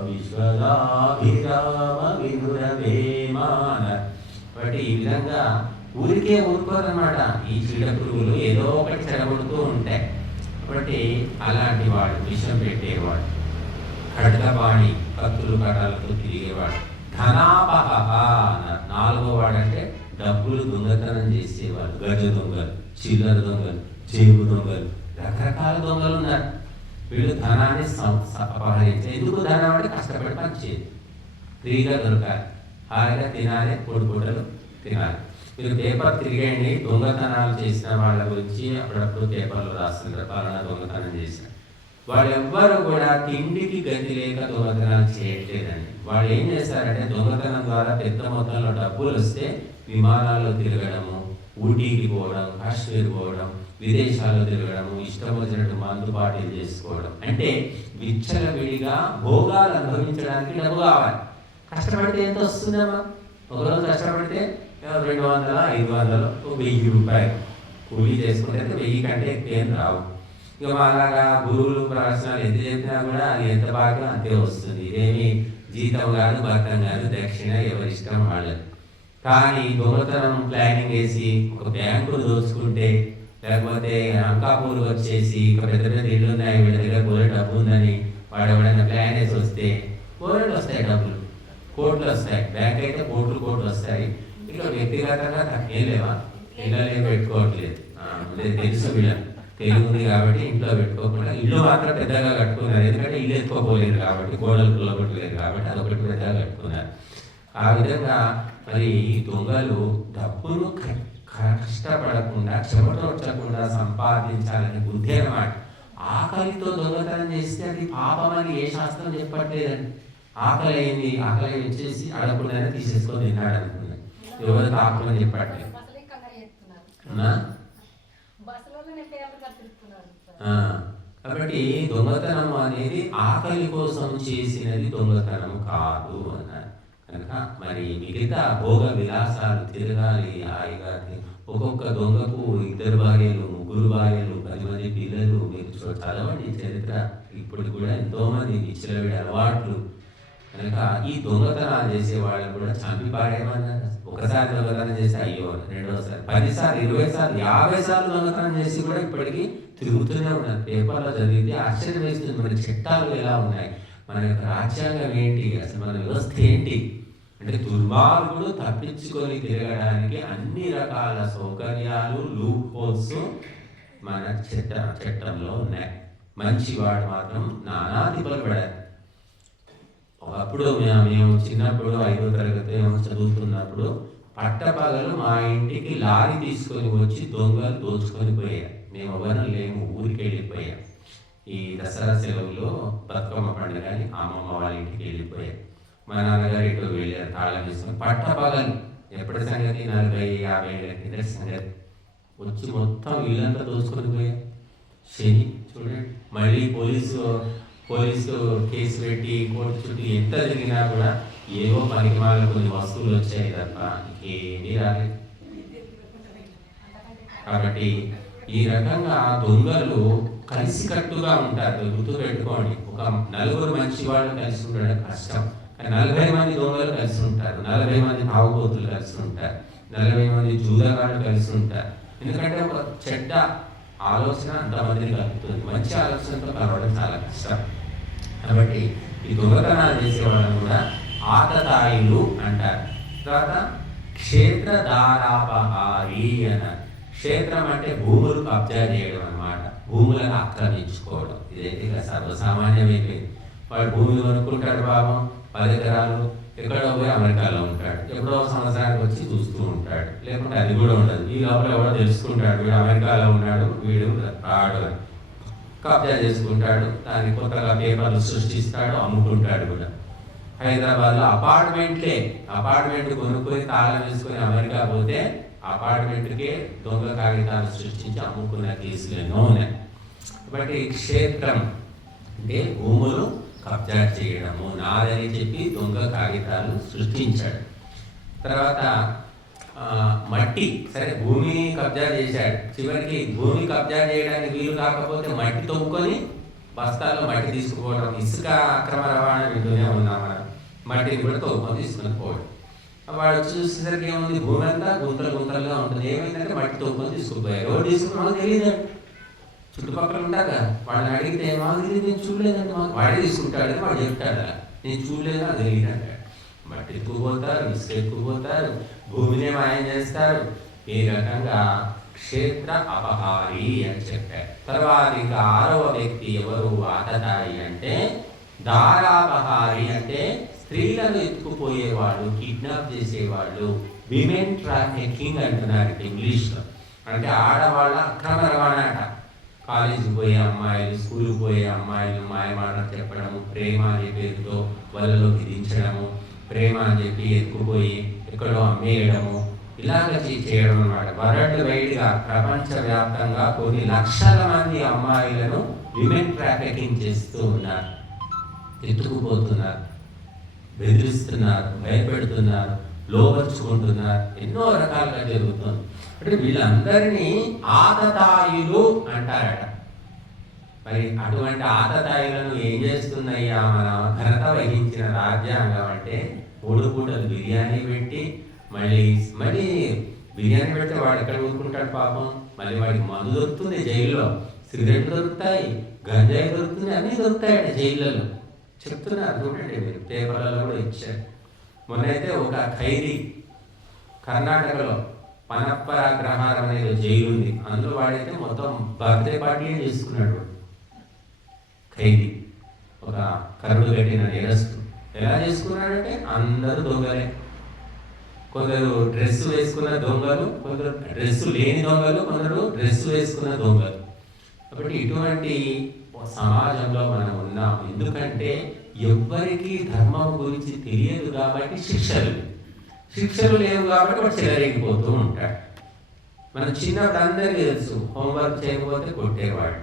విశ్వదాభిరామ వినురవేమాన. కాబట్టి ఈ విధంగా ఊరికే ఊరుకోరన్నమాట. ఈ చీడ పురుగులు ఏదో ఒకటి చెడగొడుతూ ఉంటాయి. కాబట్టి అలాంటి వాడు విషం పెట్టేవాడు. ఖడ్గపాణి, కత్తులు కటాలతో తిరిగేవాడు. ధనాపహ, నాలుగో వాడంటే డబ్బులు దొంగతనం చేసేవాడు. గజ దొంగలు, చిల్లర దొంగలు, జేబు దొంగలు, రకరకాల దొంగలు ఉన్నారు. వీళ్ళు ధనాన్ని అపహరించారు. ఎందుకు ధనం అంటే కష్టపడి పనిచేయదు, ఫ్రీగా దొరకాలి, హాయిగా తినాలి, పొడి పూటలు తినాలి. మీరు పేపర్ తిరిగేయండి, దొంగతనాలు చేసిన వాళ్ళ గురించి అప్పుడప్పుడు పేపర్లో రాస్తుంటారు, పలానా దొంగతనం చేసిన వాళ్ళు. ఎవ్వరు కూడా తిండికి గతి లేక దొంగతనాలు చేయట్లేదండి. వాళ్ళు ఏం చేస్తారంటే దొంగతనం ద్వారా పెద్ద మొత్తంలో డబ్బులు వస్తే విమానాల్లో తిరగడము, ఊటీకి పోవడం, కాశ్మీర్ పోవడం, విదేశాల్లో తిరగడము, ఇష్టం వచ్చినట్టు మందుబాటులు చేసుకోవడం. అంటే విచ్చలవిడిగా భోగాలు అనుభవించడానికి డబ్బు కావాలి. కష్టపడితే ఎంత వస్తుందమ్మా? ఒకరోజు కష్టపడితే 200, 500, 1000 రూపాయలు కూలీ చేసుకుంటే 1000 కంటే ఎక్కువ ఏం రావు. ఇక అలాగా గురువులు ప్రవచనాలు ఎంత చెప్పినా కూడా అది ఎంత బాగా అంతే వస్తుంది. ఇదేమి జీతం కాదు, భర్తం కాదు, దక్షిణ ఎవరిష్టం వాళ్ళది. కానీ దొంగతనం ప్లానింగ్ వేసి ఒక బ్యాంకును దోచుకుంటే, లేకపోతే అంకాపూర్ వచ్చేసి ఇక పెద్ద పెద్ద ఇళ్ళు ఉన్నాయి, వీళ్ళ దగ్గర బోలే డబ్బు ఉందని వాడు ఎవడైనా ప్లాన్ వేసి వస్తే బోలెడు వస్తాయి డబ్బులు, కోట్లు వస్తాయి. బ్యాంక్ అయితే కోట్లు వస్తాయి. ఇక వ్యక్తిగతంగా ఏం లేవా? ఇళ్ళలో పెట్టుకోవట్లేదు, తెలుసు వీళ్ళని, తెలుగు ఉంది కాబట్టి ఇంట్లో పెట్టుకోకుండా ఇల్లు మాత్రం పెద్దగా కట్టుకున్నారు. ఎందుకంటే ఇల్లు ఎత్తుకోపోలేదు కాబట్టి, గోడలు కుల్లగొట్టలేదు కాబట్టి అదొకటి పెద్దగా కట్టుకున్నారు. ఆ విధంగా మరి ఈ దొంగలు డబ్బును కష్టపడకుండా, చెమటొచ్చకుండా సంపాదించాలని బుద్ధి అన్నమాట. ఆకలితో దొంగతనం చేస్తే అది పాపమని ఏ శాస్త్రం చెప్పట్లేదండి. ఆకలి అయింది, ఆకలి వచ్చేసి అడగకుండానే తీసేసుకొని తిన్నాడు అనుకున్నాను. ఎవరు ఆకలి చెప్పట్లేదు. కాబట్టి దొంగతనం అనేది ఆకలి కోసం చేసినది దొంగతనం కాదు అన్నారు. కనుక మరి మిగతా భోగ విలాసాలు తిరగాలి, హాయిగా ఒక్కొక్క దొంగకు 2 భార్యలు, 3 భార్యలు, 10 మంది పిల్లలు. మీరు చదవండి చరిత్ర. ఇప్పుడు కూడా ఎంతోమంది విచ్చలవిడి అలవాట్లు కనుక ఈ దొంగతనాలు చేసే వాళ్ళని కూడా చంపి పాడేయమన్నారు. ఒకసారి దొంగతనం చేసి అయ్యో, రెండోసారి, 10 సార్లు, 20 సార్లు, 50 సార్లు దొంగతనం చేసి కూడా ఇప్పటికీ తిరుగుతూనే ఉన్నారు. పేపర్లో చదివితే ఆశ్చర్యం వేస్తుంది. మన చట్టాలు ఎలా ఉన్నాయి, మన యొక్క రాజ్యాంగం ఏంటి, అసలు మన వ్యవస్థ ఏంటి అంటే దుర్మార్గుడు తప్పించుకొని తిరగడానికి అన్ని రకాల సౌకర్యాలు, లూప్ హోల్స్ మన చట్టంలో ఉన్నాయి. మంచివాడు మాత్రం నానా తిప్పలు పడారు. ఒకప్పుడు మేము చిన్నప్పుడు 5వ తరగతి చదువుతున్నప్పుడు పట్టపగలు మా ఇంటికి లారీ తీసుకొని వచ్చి దొంగలు దోచుకొని పోయారు. మేము ఎవరు లేము, ఊరికి వెళ్ళిపోయాం. ఈ దసరా సెలవులో బతుకమ్మ పండుగ అని అమ్మమ్మ వాళ్ళ ఇంటికి వెళ్ళిపోయాం. మా నాన్నగారు ఇటు వెళ్ళారు తాళం తీసుకొని. పట్టపగలు ఎప్పటి సంగతి 40-50 ఏళ్ళ కింద సంగతి వచ్చి మొత్తం ఇల్లంతా దోచుకొని పోయారు. శని చూడండి. మళ్ళీ పోలీసు కేసు పెట్టి కోర్టు చుట్టూ ఎంత జరిగినా కూడా ఏవో పనికిమాల కొన్ని వస్తువులు వచ్చాయి తప్ప ఏమీ రాలేదు. కాబట్టి ఈ రకంగా దొంగలు కలిసికట్టుగా ఉంటారు. గుర్తు పెట్టుకోండి. ఒక 4 మంచి వాళ్ళు కలిసి ఉండడం కష్టం. 40 మంది దొంగలు కలిసి ఉంటారు, 40 మంది తాగుబోతులు కలిసి ఉంటారు, 40 మంది జూదగాళ్ళు కలిసి ఉంటారు. ఎందుకంటే ఒక చెడ్డ ఆలోచన అంతమందిని కలుగుతుంది. మంచి ఆలోచనతో కలవడం చాలా కష్టం. కాబట్టి ఈ దొంగతనాలు చేసేవాళ్ళని కూడా ఆతతాయిలు అంటారు. తర్వాత క్షేత్రధారాపహారి అన్నారు. క్షేత్రం అంటే భూములు కబ్జా చేయడం అన్నమాట, భూములను ఆక్రమించుకోవడం. ఇదైతే ఇక సర్వసామాన్యమైపోయింది. వాడు భూమి కొనుక్కుంటాడు, పాపం 10 ఎకరాలు, ఎక్కడో పోయి అమెరికాలో ఉంటాడు. ఎప్పుడో సంవత్సరానికి వచ్చి చూస్తూ ఉంటాడు, లేకుంటే అది కూడా ఉండదు. ఈ లోపల ఎవడో తెలుసుకుంటాడు వీడు అమెరికాలో ఉన్నాడు, వీడు రాడు అని కబ్జా చేసుకుంటాడు. దాన్ని కొత్తగా పేపర్లు సృష్టిస్తాడు, అమ్ముకుంటాడు కూడా. హైదరాబాద్లో అపార్ట్మెంట్ కొనుక్కొని తాళం వేసుకొని అమెరికా పోతే అపార్ట్మెంట్కే దొంగ కాగితాలు సృష్టించి అమ్ముకున్న కేసులు ఎన్నో ఉన్నాయి. కాబట్టి క్షేత్రం అంటే భూములు కబ్జా చేయడము, నాదని చెప్పి దొంగ కాగితాలు సృష్టించాడు. తర్వాత మట్టి, సరే భూమి కబ్జా చేశాడు, చివరికి భూమి కబ్జా చేయడానికి వీలు కాకపోతే మట్టి తొక్కుకొని బస్తాల్లో మట్టి తీసుకుపోవడం. ఇసుక అక్రమ రవాణా వింటూనే ఉన్నాం మనం. మట్టిని కూడా తొక్కుకొని తీసుకొని పోవడం. వాడు చూసేసరికి ఏముంది, భూమి అంతా గుంతలుగా ఉంటుంది. ఏమైందంటే మట్టి తొక్కుకొని తీసుకుపోయారు. ఎవరు తీసుకుని మాకు తెలియదండి. చుట్టుపక్కల ఉంటారు, వాడిని అడిగితే మాకు తెలియదు, నేను చూడలేదండి, మాకు వాడే తీసుకుంటాడు, వాడు చెప్తాడు నేను చూడలేదు, అది తెలియదు అంటాడు. మట్టి ఎక్కుపోతారు, ఇసుక ఎక్కుపోతారు, భూమినే మాయం చేస్తారు. ఈ రకంగా క్షేత్ర అపహారి అని చెప్పారు. తర్వాత ఇంకా 6వ వ్యక్తి ఎవరు ఆతతాయి అంటే దారాపహారి, అంటే స్త్రీలను ఎత్తుకుపోయేవాళ్ళు, కిడ్నాప్ చేసేవాళ్ళు, విమెన్ ట్రాఫికింగ్ అంటున్నారు ఇంగ్లీష్లో. అంటే ఆడవాళ్ళ అక్రమ రవాణా. కాలేజీకి పోయే అమ్మాయిలు, స్కూల్కి పోయే అమ్మాయిలు మాయమాటలు చెప్పడము, ప్రేమ అనే పేరుతో వలలోకి దించడము, ప్రేమ అని చెప్పి ఎత్తుకుపోయి ఎక్కడో అమ్మేయడము, ఇలాగ చేయడం అన్నమాట. వరల్డ్ వైడ్గా ప్రపంచవ్యాప్తంగా కొన్ని లక్షల మంది అమ్మాయిలను విమెన్ ట్రాఫికింగ్ చేస్తూ ఉన్నారు. ఎత్తుకుపోతున్నారు, బెదిరిస్తున్నారు, భయపెడుతున్నారు, లోపరుచుకుంటున్నారు. ఎన్నో రకాలుగా జరుగుతుంది. అంటే వీళ్ళందరినీ ఆతతాయులు అంటారట. మరి అటువంటి ఆతతాయులను ఏం చేస్తుందయ్యా మన ఘనత వహించిన రాజ్యాంగం అంటే 3 పూటలు బిర్యానీ పెట్టి, మళ్ళీ బిర్యానీ పెడితే వాడు ఎక్కడ ఊరుకుంటాడు పాపం. మళ్ళీ వాడికి మందు దొరుకుతుంది జైల్లో, సిగరెట్ దొరుకుతాయి, గంజాయి దొరుకుతుంది, అన్నీ దొరుకుతాయట జైళ్ళలో. చెప్తున్నారు చూడండి, మీరు పేపర్లలో కూడా ఇచ్చారు. మొన్నైతే ఒక ఖైదీ కర్ణాటకలో పనప్పరాగ్రహారం అనేది జైలు ఉంది, అందులో వాడైతే మొత్తం బర్త్డే పార్టీ చేసుకున్నాడు. ఖైదీ ఒక కరుడు కట్టిన నేరస్తు ఎలా చేసుకున్నాడంటే అందరూ దొంగలే. కొందరు డ్రెస్సు వేసుకున్న దొంగలు, కొందరు డ్రెస్సు లేని దొంగలు, కొందరు డ్రెస్సు వేసుకున్న దొంగలు. కాబట్టి ఇటువంటి సమాజంలో మనం ఉన్నాం. ఎందుకంటే ఎవ్వరికీ ధర్మం గురించి తెలియదు కాబట్టి శిక్షలు లేవు కాబట్టి వాడు చెలరేగిపోతూ ఉంటాడు. మనం చిన్నప్పుడు అందరికీ తెలుసు, హోంవర్క్ చేయకపోతే కొట్టేవాడు,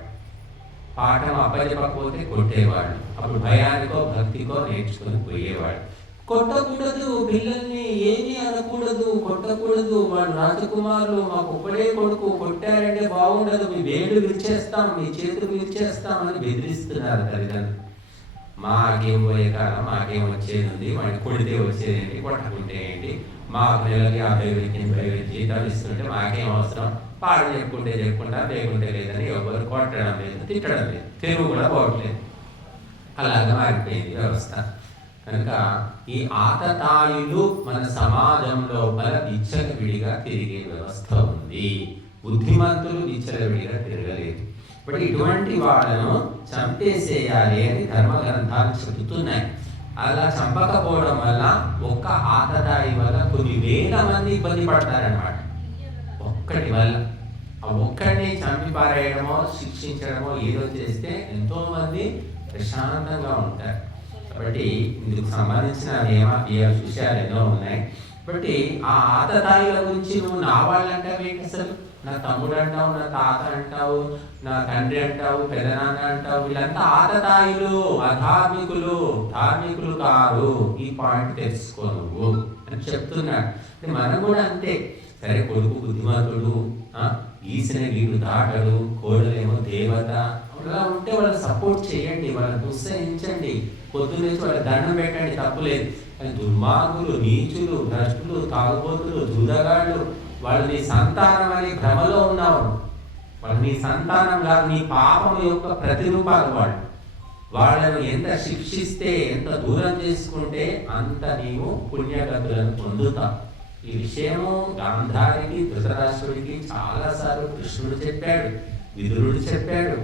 పాఠం అప్పచెప్పకపోతే కొట్టేవాడు. అప్పుడు భయానికో భక్తికో నేర్చుకొని పోయేవాడు. కొట్టకూడదు, పిల్లల్ని ఏమీ అనకూడదు, కొట్టకూడదు. వాడు రాజకుమారులు, మాకు ఒక్కడే కొడుకు, కొట్టారంటే బాగుండదు, మీ వేళ్ళు విరిచేస్తాం, మీ చేతులు విరిచేస్తాం అని బెదిరిస్తున్నారు తల్లిదండ్రులు. మాకేం పోయే కాలం, మాకేం వచ్చేది ఉంది, వాడిని కొడితే వచ్చేది ఏంటి, కొట్టకుంటే ఏంటి, మాకు నెలకి 50,000 జీతాలు ఇస్తుంటే మాకేం అవసరం, పాడు చెప్పుకుంటే చెప్పుకుంటా, లేకుంటే లేదని ఎవరు కొట్టడం లేదు, తిట్టడం లేదు, తెలుగు కూడా పోవట్లేదు. అలాగా మారిపోయింది వ్యవస్థ. కనుక ఈ ఆతతాయులు మన సమాజం లోపల విచ్చలవిడిగా తిరిగే వ్యవస్థ ఉంది. బుద్ధిమంతులు విచ్చలవిడిగా తిరగలేదు. ఇప్పుడు ఇటువంటి వాళ్ళను చంపేసేయాలి అని ధర్మ గ్రంథాలు చెబుతున్నాయి. అలా చంపకపోవడం వల్ల ఒక్క ఆతతాయి వల్ల కొన్ని వేల మంది ఇబ్బంది పడతారనమాట. ఒక్కటి వల్ల ఆ ఒక్కడిని చంపి పారేయడమో శిక్షించడమో ఏదో చేస్తే ఎంతో మంది ప్రశాంతంగా ఉంటారు. కాబట్టి ఇందుకు సంబంధించిన విషయాలు ఎన్నో ఉన్నాయి. కాబట్టి ఆ ఆతతాయిల గురించి నువ్వు నా వాళ్ళు అంటావు ఏంటి? అసలు నా తమ్ముడు అంటావు, నా తాత అంటావు, నా తండ్రి అంటావు, పెదనాన్న అంటావు, వీళ్ళంతా ఆతతాయిలు, అధార్మికులు, ధార్మికులు కారు. ఈ పాయింట్ తెలుసుకో నువ్వు అని చెప్తున్నాడు. మనం కూడా అంతే. సరే, కొడుకు బుద్ధిమంతుడు, ఈసిన వీడు దాటడు, కోడలేమో దేవత, అలా ఉంటే వాళ్ళని సపోర్ట్ చేయండి, వాళ్ళని ప్రోత్సహించండి, పొద్దున్నేసి వాళ్ళకి దండం పెట్టండి, తప్పులేదు. కానీ దుర్మార్గులు, నీచులు, భ్రష్టులు, తాగుబోతులు, జూదగాళ్ళు, వాళ్ళు నీ సంతానం అనే భ్రమలో ఉన్నావు. వాళ్ళు నీ సంతానం కాదు, నీ పాపం యొక్క ప్రతిరూపాలు వాళ్ళు. వాళ్ళను ఎంత శిక్షిస్తే, ఎంత దూరం చేసుకుంటే అంత నీవు పుణ్యగతులను పొందుతావు. ఈ విషయము గాంధారికి, ధృతరాష్ట్రుడికి చాలాసార్లు కృష్ణుడు చెప్పాడు, విదురుడు చెప్పాడు,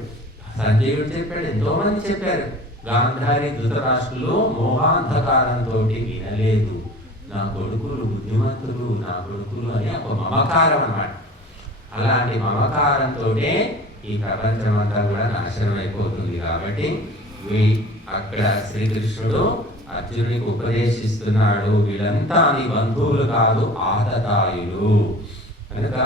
సంజయుడు చెప్పాడు, ఎంతో మంది చెప్పారు. గాంధారి, ధృతరాష్ట్రులు మోహాంధకారంతో వినలేదు. నా కొడుకులు బుద్ధిమంతులు, నా కొడుకులు అని ఒక మమకారం అన్నమాట. అలాంటి మమకారంతో ఈ ప్రపంచం అంతా కూడా నాశనం అయిపోతుంది. కాబట్టి అక్కడ శ్రీకృష్ణుడు అర్జునుడికి ఉపదేశిస్తున్నాడు, వీళ్ళంతా నీ బంధువులు కాదు, ఆతతాయులు. కనుక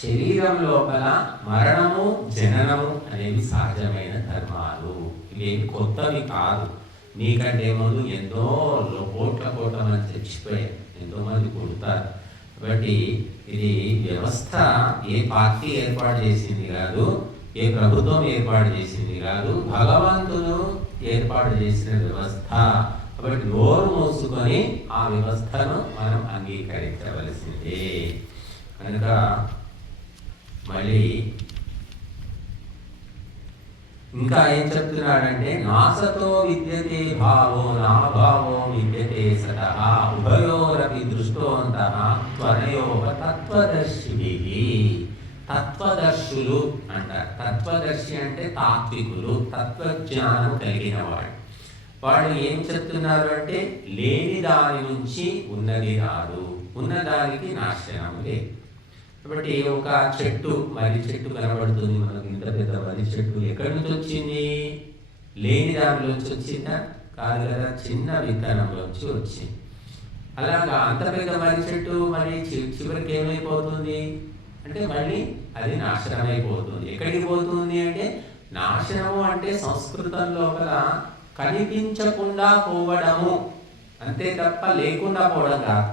శరీరం లోపల మరణము, జననము అనేవి సహజమైన ధర్మాలు. ఇవేమి కొత్తవి కాదు. నీకంటే ముందు ఎంతో కోట్ల మంది చచ్చిపోయారు, ఎంతో మంది పుడతారు. కాబట్టి ఇది వ్యవస్థ ఏ పార్టీ ఏర్పాటు చేసింది కాదు, ఏ ప్రభుత్వం ఏర్పాటు చేసింది కాదు, భగవంతుడు ఏర్పాటు చేసిన వ్యవస్థ. కాబట్టి నోరు మూసుకొని ఆ వ్యవస్థను మనం అంగీకరించవలసిందే. కనుక మళ్ళీ ఇంకా ఏం చెప్తున్నాడంటే, నాసతో విద్యతే భావో నా భావో విద్యతే సతః ఉభయోరపి దృష్టోంతః త్వరయోః తత్వదర్శిభిః. తత్వదర్శులు అంటారు. తత్వదర్శి అంటే తాత్వికులు, తత్వజ్ఞానం కలిగిన వాడు. వాళ్ళు ఏం చెప్తున్నారు అంటే, లేని దాని నుంచి ఉన్నది రాదు, ఉన్నదానికి నాశనం లేదు. కాబట్టి ఒక చెట్టు, మర్రి చెట్టు కనబడుతుంది మనకు, ఇంత పెద్ద మర్రి చెట్టు ఎక్కడి నుంచి వచ్చింది? లేని దానిలోంచి వచ్చిందా? కాదు కదా, చిన్న విత్తనంలోంచి వచ్చింది. అలాగా అంత పెద్ద మర్రి చెట్టు మరి చివరికి ఏమైపోతుంది అంటే మళ్ళీ అది నాశనం అయిపోతుంది. ఎక్కడికి పోతుంది అంటే, నాశనము అంటే సంస్కృతం లోపల కనిపించకుండా పోవడము అంతే తప్ప లేకుండా పోవడం కాదు.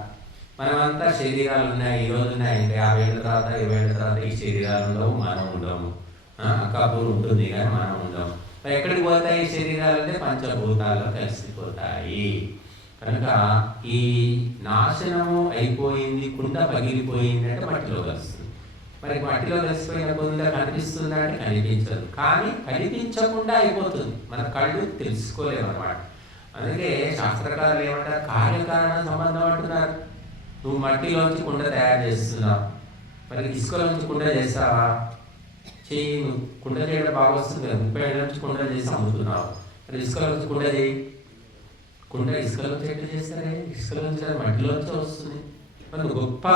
మనమంతా శరీరాలు ఉన్నాయి, ఈరోజు ఉన్నాయి, 50 ఏళ్ళ తర్వాత 20 ఏళ్ళ తర్వాత ఈ శరీరాలు ఉండవు, మనం ఉండము. కబూర్ ఉంటుంది కానీ మనం ఉండము. ఎక్కడికి పోతాయి ఈ శరీరాలు అంటే పంచభూతాల్లో కలిసిపోతాయి. కనుక ఈ నాశనము అయిపోయింది, కుండ పగిలిపోయింది అంటే మట్టిలో కలుస్తుంది. మరి మట్టిలో కలిసిపోయిన కుండ కనిపిస్తుందా అంటే కనిపించదు. కానీ కనిపించకుండా అయిపోతుంది, మన కళ్ళు తెలుసుకోలేము అన్నమాట. అందుకే శాస్త్రకారులు ఏమంటారు, కార్యకారణ సంబంధం అంటున్నారు. నువ్వు మట్టిలోంచి కుండ తయారు చేస్తున్నావు, మరి ఇసుకలోంచి కుండ చేస్తావా? చెయ్యి. నువ్వు కుండ చేయడం బాగా వస్తుంది కదా, 30 ఏళ్ళ నుంచి కుండ చేసి అమ్ముతున్నావు. మరి ఇసుకలోంచి కుండ చేయి. కుండ ఇసుకలోంచి ఎట్లా చేస్తారే? ఇసుకలోంచి అది మట్టిలోంచి వస్తుంది. మరి నువ్వు గొప్ప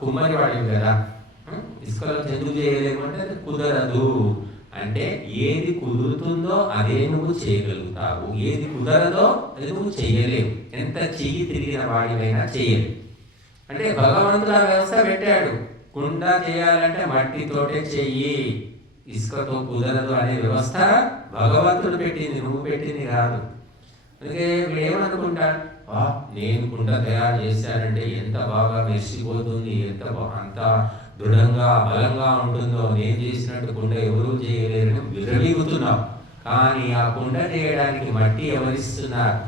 కుమ్మరి వాడివి కదా, ఇసుకలోంచి ఎందుకు చేయలేము అంటే అది కుదరదు. అంటే ఏది కుదురుతుందో అదే నువ్వు చేయగలుగుతావు, ఏది కుదరదో అది నువ్వు చేయలేవు. ఎంత చెయ్యి తిరిగిన వాడివైనా చేయలేవు. అంటే భగవంతుడు ఆ వ్యవస్థ పెట్టాడు. కుండ చేయాలంటే మట్టితోటే చెయ్యి, ఇసుకతో కుదరదు అనే వ్యవస్థ భగవంతుడు పెట్టింది, నువ్వు పెట్టింది కాదు. అందుకే వీడు ఏమనుకుంటాడు, నేను కుండ తయారు చేశానంటే ఎంత బాగా మెరిసిపోతుంది, అంత దృఢంగా బలంగా ఉంటుందో, నేను చేసినట్టు కుండ ఎవరూ చేయలేరని విరవీగుతున్నాం. కానీ ఆ కుండ చేయడానికి మట్టి ఎవరిస్తున్నారు?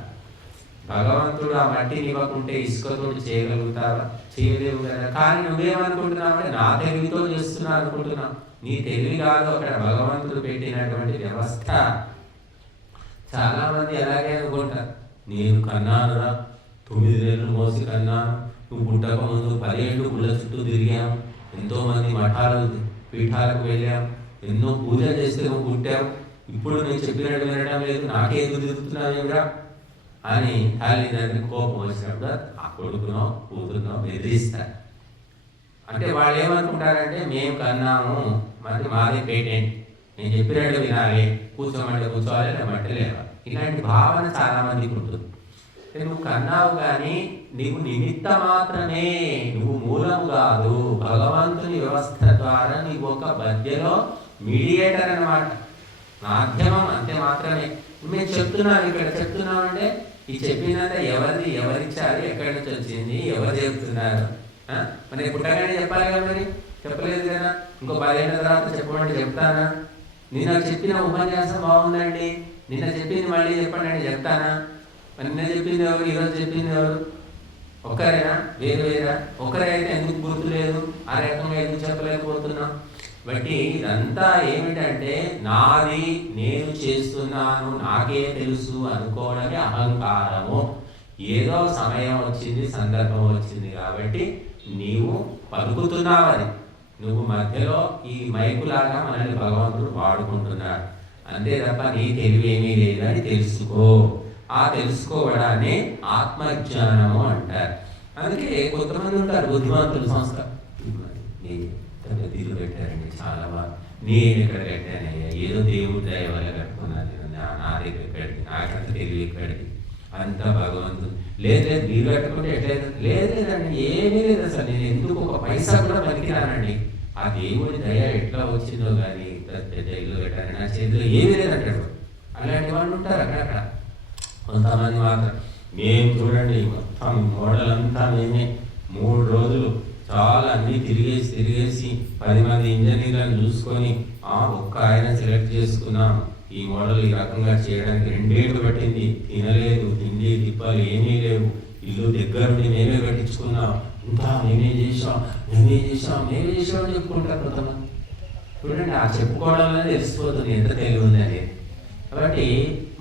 భగవంతుడు ఆ మట్టిని ఇవ్వకుంటే ఇసుకతో చేయగలుగుతావా? చేయలేవు కదా. కానీ నువ్వేమనుకుంటున్నావు అంటే నా తెలివితో చేస్తున్నా అనుకుంటున్నావు. నీ తెలివి కాదు, అక్కడ భగవంతుడు పెట్టినటువంటి వ్యవస్థ. చాలా మంది అలాగే అనుకుంటారు, నేను కన్నానురా, 9 నెలలు మోసి కన్నాను, నువ్వు పుట్టక ముందు 10 ఏళ్ళు గుళ్ళ చుట్టూ తిరిగాం, ఎంతోమంది మఠాలు పీఠాలకు వెళ్ళాం, ఎన్నో పూజలు చేస్తే నువ్వు పుట్టావు, ఇప్పుడు నేను చెప్పినట్టు వినడం లేదు, నాకే ఎందుకు తిరుగుతున్నావురా అని తల్లిదండ్రులకు కోపం వచ్చినప్పుడు ఆ కొడుకునో కూతురునో బెదిరిస్తారు. అంటే వాళ్ళు ఏమనుకుంటారంటే మేము కన్నాము, మరి మాదే పేటెంట్, నేను చెప్పినట్టు వినాలి, కూర్చోమంటే కూర్చోవాలి, లేమంటే లేవాలి. ఇలాంటి భావన చాలా మందికి ఉంటుంది. నువ్వు కన్నావు కానీ నీవు నిమిత్త మాత్రమే, నువ్వు మూలము కాదు. భగవంతుని వ్యవస్థ ద్వారా నీవు ఒక మధ్యలో మీడియేటర్ అన్నమాట, మాధ్యమం అంతే మాత్రమే. మేము చెప్తున్నాను, ఇక్కడ చెప్తున్నాం అంటే ఈ చెప్పినంత ఎవరిచ్చారు, ఎక్కడి నుంచి వచ్చింది, ఎవరు చెప్తున్నారు? మరి పుట్టగానే చెప్పాలి కదా, మరి చెప్పలేదు కదా. ఇంకో 10 ఏళ్ళ తర్వాత చెప్పమంటే చెప్తానా? నిన్న చెప్పిన ఉపన్యాసం బాగుందండి, నిన్న చెప్పింది మళ్ళీ చెప్పండి అంటే చెప్తానా? మరి నిన్న చెప్పింది ఎవరు, ఈరోజు చెప్పింది ఎవరు? ఒక్కరేనా? వేరేనా? ఒక్కరే అయితే ఎందుకు గుర్తులేదు, ఆ రకంగా ఎందుకు చెప్పలేకపోతున్నాం? బట్టి ఇదంతా ఏమిటంటే నాది, నేను చేస్తున్నాను, నాకే తెలుసు అనుకోవడమే అహంకారము. ఏదో సమయం వచ్చింది, సందర్భం వచ్చింది కాబట్టి నీవు పలుకుతున్నావని, నువ్వు మధ్యలో ఈ మైకులాగా మనల్ని భగవంతుడు వాడుకుంటున్నాడు అంతే తప్ప నీ తెలివి ఏమీ లేదు అని తెలుసుకో. ఆ తెలుసుకోవడాన్ని ఆత్మజ్ఞానము అంటారు. అందుకే కొంతమంది ఉంటారు బుద్ధిమంతులు, సంస్థ తీరు పెట్టారండి చాలా బాగా, నేను ఇక్కడ కట్టానయ్యా, ఏదో దేవుడి దయ వల్ల కట్టుకున్నాను, నా దగ్గర ఎక్కడికి, నాకంత తెలివి ఎక్కడికి, అంతా భగవంతుడు. లేదు మీరు కట్టుకుంటే ఎట్లయితే లేదండి, ఏమీ లేదు అసలు, నేను ఎందుకు ఒక పైసా కూడా పలికిరానండి, ఆ దేవుడి దయ ఎట్లా వచ్చిందో కానీ పెద్ద ఇల్లు కట్టాను, నా చేతిలో ఏమీ లేదంటాడు. అలాంటి వాళ్ళు ఉంటారు అక్కడక్కడ. కొంతమంది మాత్రం మేము చూడండి మొత్తం మోడల్ అంతా మేమే, 3 రోజులు చాలా అన్నీ తిరిగేసి 10 మంది ఇంజనీర్లను చూసుకొని ఒక్క ఆయన సెలెక్ట్ చేసుకున్నాం. ఈ మోడల్ ఈ రకంగా చేయడానికి 2 ఏళ్ళు పట్టింది, తినలేదు, తిండి తిప్పాలు ఏమీ లేవు, ఇల్లు దగ్గరుండి మేమే కట్టించుకున్నాం, ఇంకా మేమే చేసాం అని చెప్పుకుంటారు కొంతమంది. చూడండి, ఆ చెప్పుకోవడంలో తెలిసిపోతుంది ఎంత తెలివి ఉందని. కాబట్టి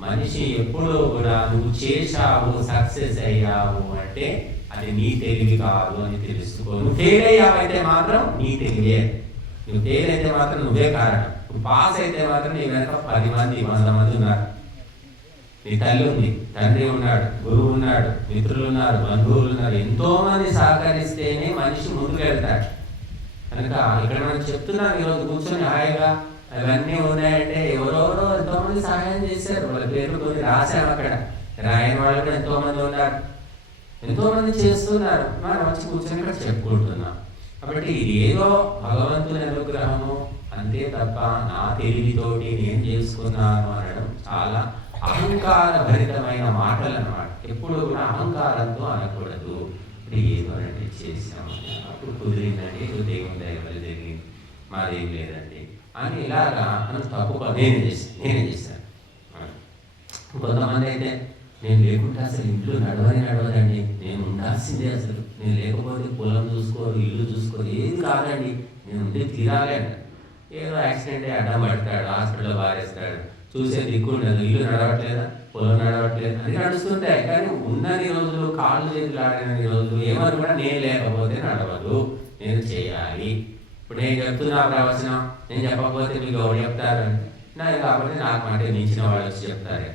మనిషి ఎప్పుడూ కూడా నువ్వు చేశావు, సక్సెస్ అయ్యావు అంటే అది నీ తెలివి కాదు అని తెలుసుకో. నువ్వు ఫెయిల్ అయ్యావైతే మాత్రం నీ తెలివే, నువ్వు ఫెయిల్ అయితే మాత్రం నువ్వే కారణం. నువ్వు పాస్ అయితే మాత్రం నీ వెనక 10 మంది 100 మంది ఉన్నారు. నీ తల్లి ఉంది, తండ్రి ఉన్నాడు, గురువు ఉన్నాడు, మిత్రులు ఉన్నారు, బంధువులు ఉన్నారు, ఎంతో మంది సహకరిస్తేనే మనిషి ముందుకు వెళ్తాడు. కనుక ఇక్కడ మనం చెప్తున్నాం, ఈరోజు కూర్చొని హాయిగా అవన్నీ ఉన్నాయంటే ఎవరెవరో ఎంతోమంది సహాయం చేశారు, వాళ్ళ పేర్లు కొన్ని రాశాం అక్కడ. రాయని వాళ్ళు కూడా ఎంతోమంది ఉన్నారు, ఎంతోమంది చేస్తున్నారు, మనం వచ్చి కూర్చొని ఇక్కడ చెప్పుకుంటున్నాం. కాబట్టి ఇది ఏదో భగవంతుని అనుగ్రహము అంతే తప్ప నా తెలివితోటి నేను చేసుకున్నాను అనడం చాలా అహంకార భరితమైన మాటలు అన్నమాట. ఎప్పుడు కూడా అహంకారంతో అనకూడదు. ఇప్పుడు ఏదో అంటే చేసాము, అప్పుడు కుదిరిందండి, దేవుని దయ వల్ల జరిగింది, మాదేం లేదండి అని ఇలాగా మనం తప్పు నేనే చేశాను. కొంతమంది అయితే నేను లేకుంటే అసలు ఇంట్లో నడవదండి, నేను ఉండాల్సిందే, అసలు నేను లేకపోతే పొలం చూసుకోరు, ఇల్లు చూసుకోరు, ఏది కాదండి, నేను ఉంటే తీరాలి అంట. ఏదో యాక్సిడెంట్ అడ్డం పడతాడు, హాస్పిటల్లో బారేస్తాడు, చూసే దిక్కుండదు, ఇల్లు నడవట్లేదా, పొలం నడవట్లేదు అని నడుస్తుంటాయి. కానీ ఉన్నన్ని రోజులు కాళ్ళు చేతులు ఆడినన్ని రోజులు ఏమని కూడా నేను లేకపోతే నడవదు, నేను చేయాలి. ఇప్పుడు నేను చెప్తున్నా ప్రవచనం, నేను చెప్పకపోతే మీకు ఎవరు చెప్తారు అంటే నాకు కాబట్టి నాకు మాట మించిన వాళ్ళు వచ్చి చెప్తారు.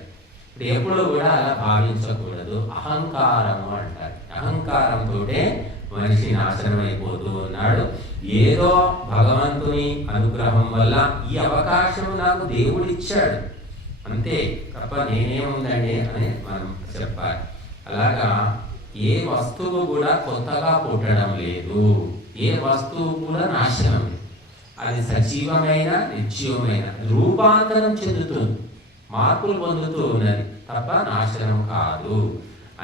ఇప్పుడు ఎప్పుడు కూడా అలా భావించకూడదు. అహంకారము అంటారు. అహంకారంతో మనిషి నాశనం అయిపోతూ ఉన్నాడు. ఏదో భగవంతుని అనుగ్రహం వల్ల ఈ అవకాశం నాకు దేవుడు ఇచ్చాడు అంతే తప్ప నేనేముందండి అని మనం చెప్పాలి. అలాగా ఏ వస్తువు కూడా కొత్తగా పుట్టడం లేదు, ఏ వస్తువు కూడా నాశనం లేదు. అది సజీవమైన నిత్యమైన రూపాంతరం చెందుతుంది, మార్పులు పొందుతూ ఉన్నది తప్ప నాశనం కాదు.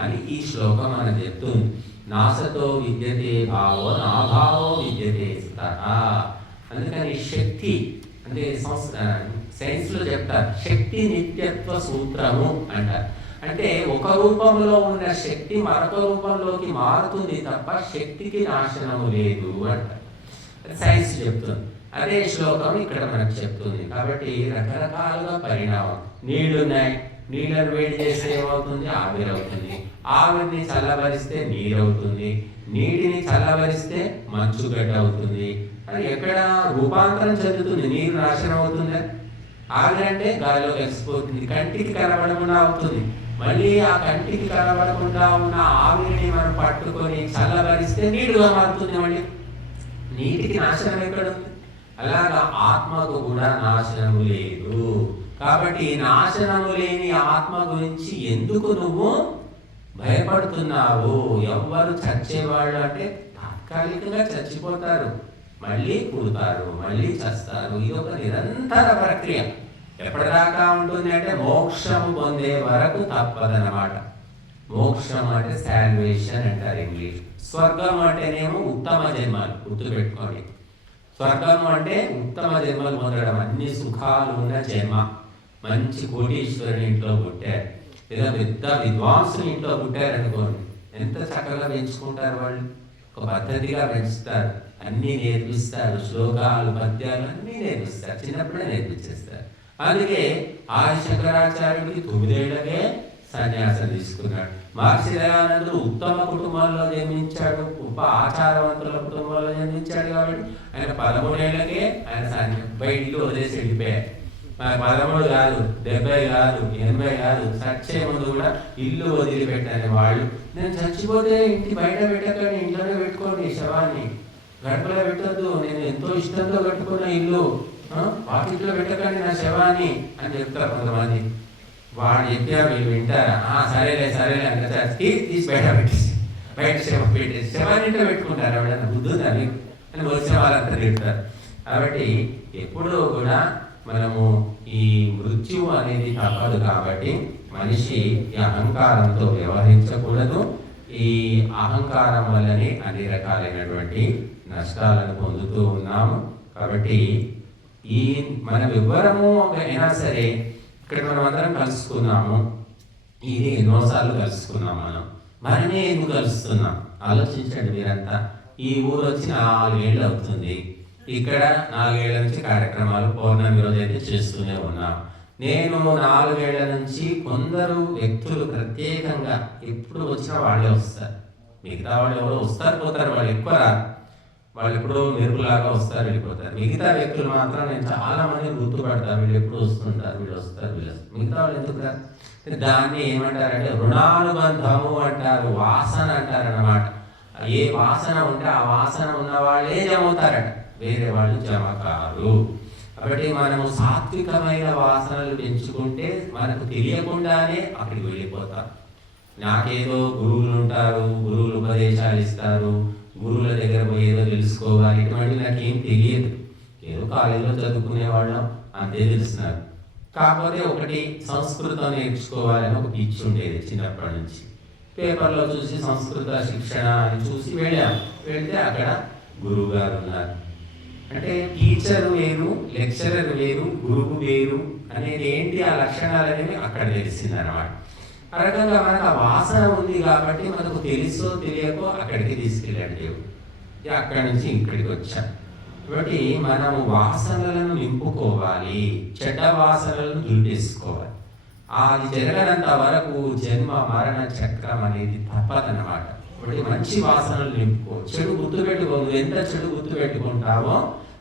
అని ఈ శ్లోకం మనకు చెప్తుంది. నాసతో విద్యతే భావో నాభావో విద్యతే స్థః. అందుకని శక్తి అంటే సైన్స్లో చెప్తారు, శక్తి నిత్యత్వ సూత్రము అంటారు. అంటే ఒక రూపంలో ఉన్న శక్తి మరొక రూపంలోకి మారుతుంది తప్ప శక్తికి నాశనము లేదు అంటారు. సైన్స్ చెప్తుంది. అదే శ్లోకం ఇక్కడ మనకు చెప్తుంది. కాబట్టి రకరకాలుగా పరిణామం. నీళ్లున్నాయి, నీళ్ళను వేడి చేస్తే ఏమవుతుంది? ఆవిరవుతుంది. ఆవిరిని చల్లబరిస్తే నీరవుతుంది. నీటిని చల్లబరిస్తే మంచుగడ్డ అవుతుంది. అది ఎక్కడ రూపాంతరం చెందుతుంది? నీరు నాశనం అవుతుందా? ఆవిరి అంటే గాలిలో కలిసిపోతుంది, కంటికి కనబడకుండా అవుతుంది. మళ్ళీ ఆ కంటికి కనబడకుండా ఉన్న ఆవిరిని మనం పట్టుకొని చల్లబరిస్తే నీరుగా మారుతుంది. మళ్ళీ నీటికి నాశనం ఎక్కడ ఉంది? అలాగా ఆత్మకు కూడా నాశనము లేదు. కాబట్టి నాశనము లేని ఆత్మ గురించి ఎందుకు నువ్వు భయపడుతున్నావు? ఎవ్వరు చచ్చేవాళ్ళు అంటే తాత్కాలికంగా చచ్చిపోతారు, మళ్ళీ పుడతారు, మళ్ళీ చస్తారు. ఇది ఒక నిరంతర ప్రక్రియ. ఎప్పటిదాకా ఉంటుంది అంటే మోక్షము పొందే వరకు తప్పదన్నమాట. మోక్షం అంటే సాల్వేషన్ అంటారు ఇంగ్లీష్. స్వర్గం అంటేనేమో ఉత్తమ జన్మలు. గుర్తుపెట్టుకోండి, స్వర్గం అంటే ఉత్తమ జన్మలు పొందడం, అన్ని సుఖాలు ఉన్న జన్మ. మంచి కోటీశ్వరుని ఇంట్లో పుట్టారు, లేదా పెద్ద విద్వాంసుని ఇంట్లో పుట్టారనుకోండి, ఎంత చక్కగా పెంచుకుంటారు వాళ్ళు. ఒక పద్ధతిగా పెంచుతారు, అన్నీ నేర్పిస్తారు, శ్లోకాలు పద్యాలు అన్నీ నేర్పిస్తారు, చిన్నప్పుడే నేర్పించేస్తారు. అందుకే ఆది శంకరాచార్యుడికి 9 ఏళ్లకే సన్యాసం తీసుకున్నాడు. మహర్షి దయానందుడు ఉత్తమ కుటుంబంలో జన్మించాడు, గొప్ప ఆచారవంతుల కుటుంబంలో జన్మించాడు. కాబట్టి ఆయన 13 ఏళ్లకే ఆయన బయటికి వదిలేసి వెళ్ళిపోయారు. 13 కాదు, 70 కాదు, 80 కాదు, చచ్చే ముందు కూడా ఇల్లు వదిలిపెట్టాను వాళ్ళు. నేను చచ్చిపోతే ఇంటి బయట పెట్టకండి, ఇంట్లోనే పెట్టుకోండి, శవాన్ని గడపలో పెట్టద్దు, నేను ఎంతో ఇష్టంతో కట్టుకున్న ఇల్లు వాకిట్లో పెట్టకండి నా శవాన్ని అని చెప్తారు కొంతమంది. వాడు చెప్పారు, వీళ్ళు వింటారా? సరేలే సరేలే అంటే తీసి బయట పెట్టేసి, బయట శవం పెట్టేసి శవాన్ని ఇంట్లో పెట్టుకుంటారు. ఎవడన్నా బుద్ధి ఉందా మీకు అని వచ్చిన వాళ్ళంతా తింటారు. కాబట్టి ఎప్పుడూ కూడా మనము ఈ మృత్యువు అనేది తప్పదు. కాబట్టి మనిషి ఈ అహంకారంతో వ్యవహరించకూడదు. ఈ అహంకారం వల్లనే అన్ని రకాలైనటువంటి నష్టాలను పొందుతూ ఉన్నాము. కాబట్టి ఈ మనం ఎవ్వరము అయినా సరే ఇక్కడ మనం అందరం కలుసుకున్నాము. ఇది ఎన్నోసార్లు కలుసుకున్నాం. మనమే ఎందుకు కలుస్తున్నాం ఆలోచించండి మీరంతా. ఈ ఊరు వచ్చి 4 ఏళ్ళు అవుతుంది. ఇక్కడ 4 ఏళ్ల నుంచి కార్యక్రమాలు పౌర్ణమి రోజు అయితే చేస్తూనే ఉన్నాం. నేను 4 ఏళ్ల నుంచి కొందరు వ్యక్తులు ప్రత్యేకంగా ఎప్పుడు వచ్చినా వాళ్ళే వస్తారు. మిగతా వాళ్ళు ఎవరో వస్తారు పోతారు, వాళ్ళు ఎక్కువ రారు. వాళ్ళు ఎప్పుడో మెరుగులాగా వస్తారు వెళ్ళిపోతారు. మిగతా వ్యక్తులు మాత్రం నేను చాలా మందిని గుర్తుపడతాను, వీళ్ళు ఎప్పుడు వస్తుంటారు, వీళ్ళు వస్తారు, వీళ్ళు వస్తారు. మిగతా వాళ్ళు ఎందుకు రారు? దాన్ని ఏమంటారంటే రుణానుబంధము అంటారు, వాసన అంటారు అన్నమాట. ఏ వాసన ఉంటే ఆ వాసన ఉన్న వాళ్ళే జమవుతారట, వేరే వాళ్ళు జమ కారు. కాబట్టి మనము సాత్వికమైన వాసనలు పెంచుకుంటే మనకు తెలియకుండానే అక్కడికి వెళ్ళిపోతాం. నాకేదో గురువులు ఉంటారు, గురువులు ఉపదేశాలు ఇస్తారు, గురువుల దగ్గర పోయి ఏదో తెలుసుకోవాలి, ఇటువంటి నాకేం తెలియదు. ఏదో కాలేజీలో చదువుకునేవాళ్ళం అంతే తెలుస్తున్నారు. కాకపోతే ఒకటి సంస్కృతం నేర్చుకోవాలని ఒక పిచ్చి ఉండేది చిన్నప్పటి నుంచి. పేపర్లో చూసి సంస్కృత శిక్షణ అని చూసి వెళ్తే అక్కడ గురువు గారు ఉన్నారు. అంటే టీచర్ వేరు, లెక్చరర్ వేరు, గురువు వేరు అనేది ఏంటి, ఆ లక్షణాలు అనేవి అక్కడ తెలిసింది అన్నమాట. ఆ రకంగా మనకు ఆ వాసన ఉంది కాబట్టి మనకు తెలుసో తెలియకో అక్కడికి తీసుకెళ్ళాడు దేవుడు. అక్కడి నుంచి ఇక్కడికి వచ్చాం. కాబట్టి మనము వాసనలను నింపుకోవాలి, చెడ్డ వాసనలను దులిపేసుకోవాలి. అది జరగనంత వరకు జన్మ మరణ చక్రం అనేది తప్పదన్నమాట. కాబట్టి మంచి వాసనలు నింపుకో. చెడు గుర్తుపెట్టుకో, నువ్వు ఎంత చెడు గుర్తుపెట్టుకుంటావో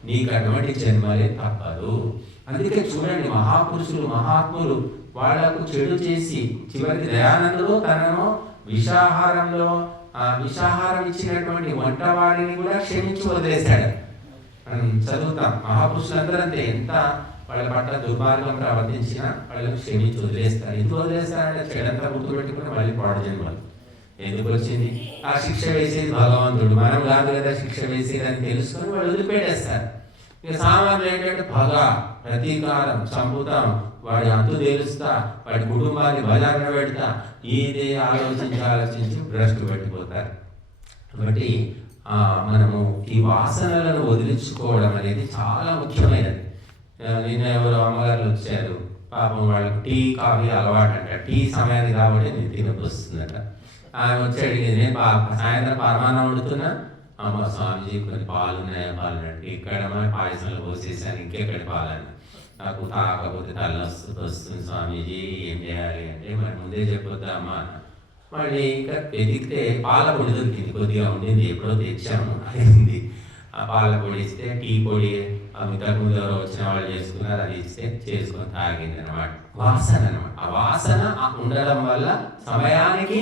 నీకు అటువంటి జన్మలే తప్పదు. అందుకే చూడండి, మహాపురుషులు మహాత్ములు వాళ్లకు చెడు చేసి చివరికి దయానందుడు తనను విషాహారం ఇచ్చినటువంటి వంటవాడిని కూడా క్షమించి వదిలేశాడు. మనం చదువుతాం, మహాపురుషులందరూ అంతే, ఎంత వాళ్ళ పట్ల దుర్మార్గం ప్రవర్తించినా వాళ్ళకు క్షమించి వదిలేస్తారు. ఎందుకు వదిలేస్తారంటే చెడంతా గుర్తుపెట్టుకుని మళ్ళీ పాడు జన్మలు ఎందుకు వచ్చింది. ఆ శిక్ష వేసేది భగవంతుడు, మనం కాదు కదా శిక్ష వేసేది అని తెలుసుకొని వాళ్ళు వదిలిపెట్టేస్తారు. ఇక సామాన్లు ఏంటంటే పగ, ప్రతీకారం, చంపుతాం, వాడి అంతు తేలుస్తా, వాడి కుటుంబాన్ని బజార్న పెడతా, ఇదే ఆలోచించి భ్రష్టు పెట్టిపోతారు. కాబట్టి మనము ఈ వాసనలను వదిలించుకోవడం అనేది చాలా ముఖ్యమైనది. నిన్న ఎవరో అమ్మగారు వచ్చారు, పాపం వాళ్ళకి టీ కాఫీ అలవాటు అంట. టీ సమయానికి కాబట్టి నేను తినకు వస్తుందట. ఆమె వచ్చి అడిగింది, నేను సాయంత్రం పరమాన్నం వండుతున్నా, అమ్మ స్వామీజీ కొన్ని పాలు ఉన్నాయా? పాలు అంటే ఇక్కడ పాయసంలో పోసేసాను, ఇంకెక్కడ పాలని, నాకు తాకపోతే వస్తుంది స్వామీజీ, ఏం చేయాలి అంటే, మరి ముందే చెప్పొద్దా అమ్మ అన్న. మళ్ళీ ఇంకా వెతికితే పాల పొడి దొరికింది, కొద్దిగా ఉండింది, ఎప్పుడో తెచ్చాము అయింది. ఆ పాల పొడి ఇస్తే, టీ పొడి ఇంతకుముందు ఎవరో వచ్చిన వాళ్ళు చేసుకున్నారు, అది ఇస్తే చేసుకొని తాగింది అనమాట. వాసన అనమాట. ఆ వాసన ఉండడం వల్ల సమయానికి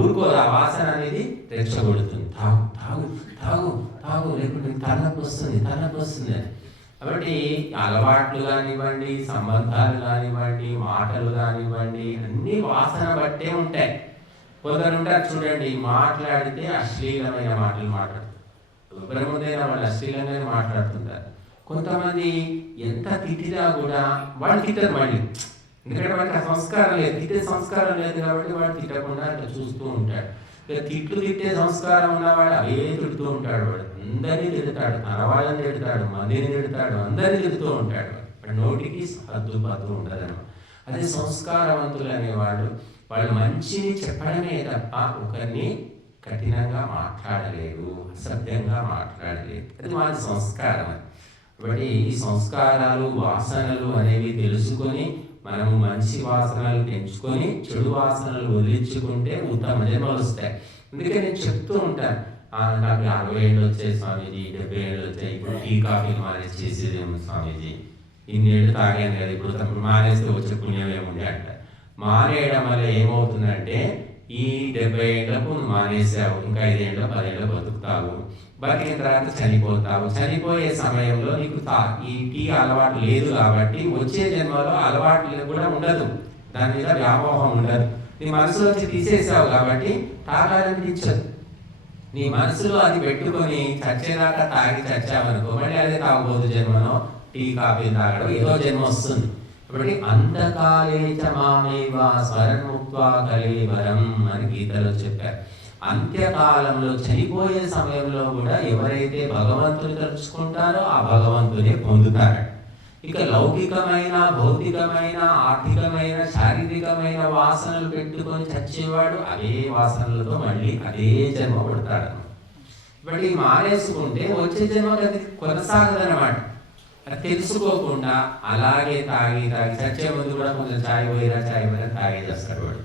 ఊరుకోదు, ఆ వాసన అనేది రెచ్చగొడుతుంది. తాగు తాగు తాగు తాగు, లేకుంటే తలనొప్పి వస్తుంది అని. కాబట్టి అలవాట్లు కానివ్వండి, సంబంధాలు కానివ్వండి, మాటలు కానివ్వండి, అన్ని వాసన బట్టే ఉంటాయి. కొందరు ఉంటారు చూడండి, మాట్లాడితే అశ్లీలమైన మాటలు మాట్లాడతారు, బ్రహ్మదైన వాళ్ళు అశ్లీలంగానే మాట్లాడుతుంటారు. కొంతమంది ఎంత తిట్టినా కూడా వాళ్ళు తిట్టరు మళ్ళీ, ఎందుకంటే వాళ్ళకి ఆ సంస్కారం లేదు, తిట్టే సంస్కారం లేదు కాబట్టి వాడు తిట్టకుండా అట్లా చూస్తూ ఉంటాడు. ఇక తిట్టే సంస్కారం ఉన్నవాడు అవే తిడుతూ ఉంటాడు. వాడు అందరినీ తిడతాడు, తన వాళ్ళని తిడతాడు, మందిని తిడతాడు, అందరినీ తిడుతూ ఉంటాడు. వాడు నోటికి హద్దు పద్దు ఉండదన్నమాట. అదే సంస్కారవంతులు అనేవాడు వాళ్ళు మంచిని చెప్పడమే తప్ప ఒకరిని కఠినంగా మాట్లాడలేరు, అసభ్యంగా మాట్లాడలేరు. అది వాళ్ళ సంస్కారం. కాబట్టి ఈ సంస్కారాలు, వాసనలు అనేవి తెలుసుకొని మనము మంచి వాసనలు పెంచుకొని చెడు వాసనలు వదిలించుకుంటే ఉత్తమ జన్మలు వస్తాయి. అందుకే నేను చెప్తూ ఉంటాను, నాకు 60 ఏళ్ళు వచ్చాయి స్వామీజీ, 70 ఏళ్ళు వచ్చాయి, ఇప్పుడు టీ కాఫీలు మానేసి చేసేదేమో స్వామీజీ, ఇన్నేళ్ళు తాగాను కదా, ఇప్పుడు మానేస్తే వచ్చే పుణ్యం ఏముంది అంట. మానేయడం వల్ల ఏమవుతుందంటే, ఈ 70 ఏళ్లకు మానేసావు, ఇంకా 5 ఏళ్ళు 10 ఏళ్ళు బతుకుతావు, బతికిన తర్వాత చనిపోతావు. చనిపోయే సమయంలో నీకు ఈ టీ అలవాటు లేదు కాబట్టి వచ్చే జన్మలో అలవాటు కూడా ఉండదు, దాని మీద వ్యామోహం ఉండదు. నీ మనసులో వచ్చి తీసేసావు కాబట్టి తాగాలనిపించదు. నీ మనసులో అది పెట్టుకొని చచ్చేదాకా తాగి చచ్చావనుకో, మళ్ళీ అదే తాగబోదు జన్మలో టీ కాఫీ తాగడం ఏదో జన్మ వస్తుంది. కాబట్టి అంతకాలేచ మామేవ స్మరణముక్త్వా కళేవరం అని గీతలో చెప్పారు. అంత్యకాలంలో చనిపోయే సమయంలో కూడా ఎవరైతే భగవంతుని తలుచుకుంటారో ఆ భగవంతుని పొందుతారు. ఇక లౌకికమైన, భౌతికమైన, ఆర్థికమైన, శారీరకమైన వాసనలు పెట్టుకొని చచ్చేవాడు అదే వాసనలతో మళ్ళీ అదే జన్మ పడతాడు. బట్ ఈ మానేసుకుంటే వచ్చే జన్మకి అది కొనసాగదనమాట. అది తెలుసుకోకుండా అలాగే తాగి చచ్చే ముందు కూడా కొంచెం చాయ్ పోయిరా తాగేసేస్తాడు వాడు.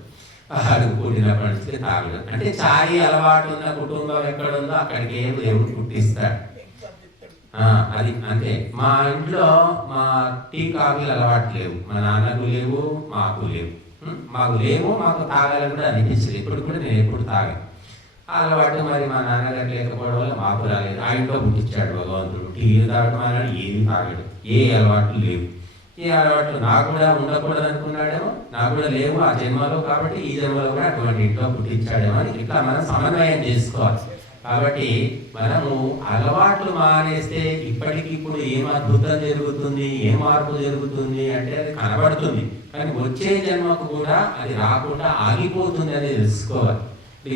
అడుగు పుట్టినప్పటి నుంచి తాగడం అంటే చాయ్ అలవాటు ఉన్న కుటుంబం ఎక్కడుందో అక్కడికి ఏం దేవుడు పుట్టిస్తాడు. అది అంతే. మా ఇంట్లో మా టీ కాఫీలు అలవాటు లేవు, మా నాన్నకు లేవు, మాకు లేవు. మాకు తాగాలని కూడా అనిపించలేదు. ఇప్పుడు కూడా నేను ఎప్పుడు తాగాను. అలవాటు మరి మా నాన్నగారు లేకపోవడం వల్ల మాకు రాలేదు. ఆ ఇంట్లో పుట్టించాడు భగవంతుడు. టీవీ తాగడం అన్నాడు, ఏమి తాగాడు, ఏ అలవాట్లు లేవు. ఈ అలవాట్లు నాకు కూడా ఉండకూడదు అనుకున్నాడేమో, నాకు కూడా లేవు ఆ జన్మలో, కాబట్టి ఈ జన్మలో కూడా అటువంటి ఇంట్లో పుట్టించాడేమో అని ఇట్లా మనం సమన్వయం చేసుకోవాలి. కాబట్టి మనము అలవాట్లు మానేస్తే ఇప్పటికిప్పుడు ఏం అద్భుతం జరుగుతుంది, ఏం మార్పు జరుగుతుంది అంటే అది కనబడుతుంది, కానీ వచ్చే జన్మకు కూడా అది రాకుండా ఆగిపోతుంది అనేది తెలుసుకోవాలి.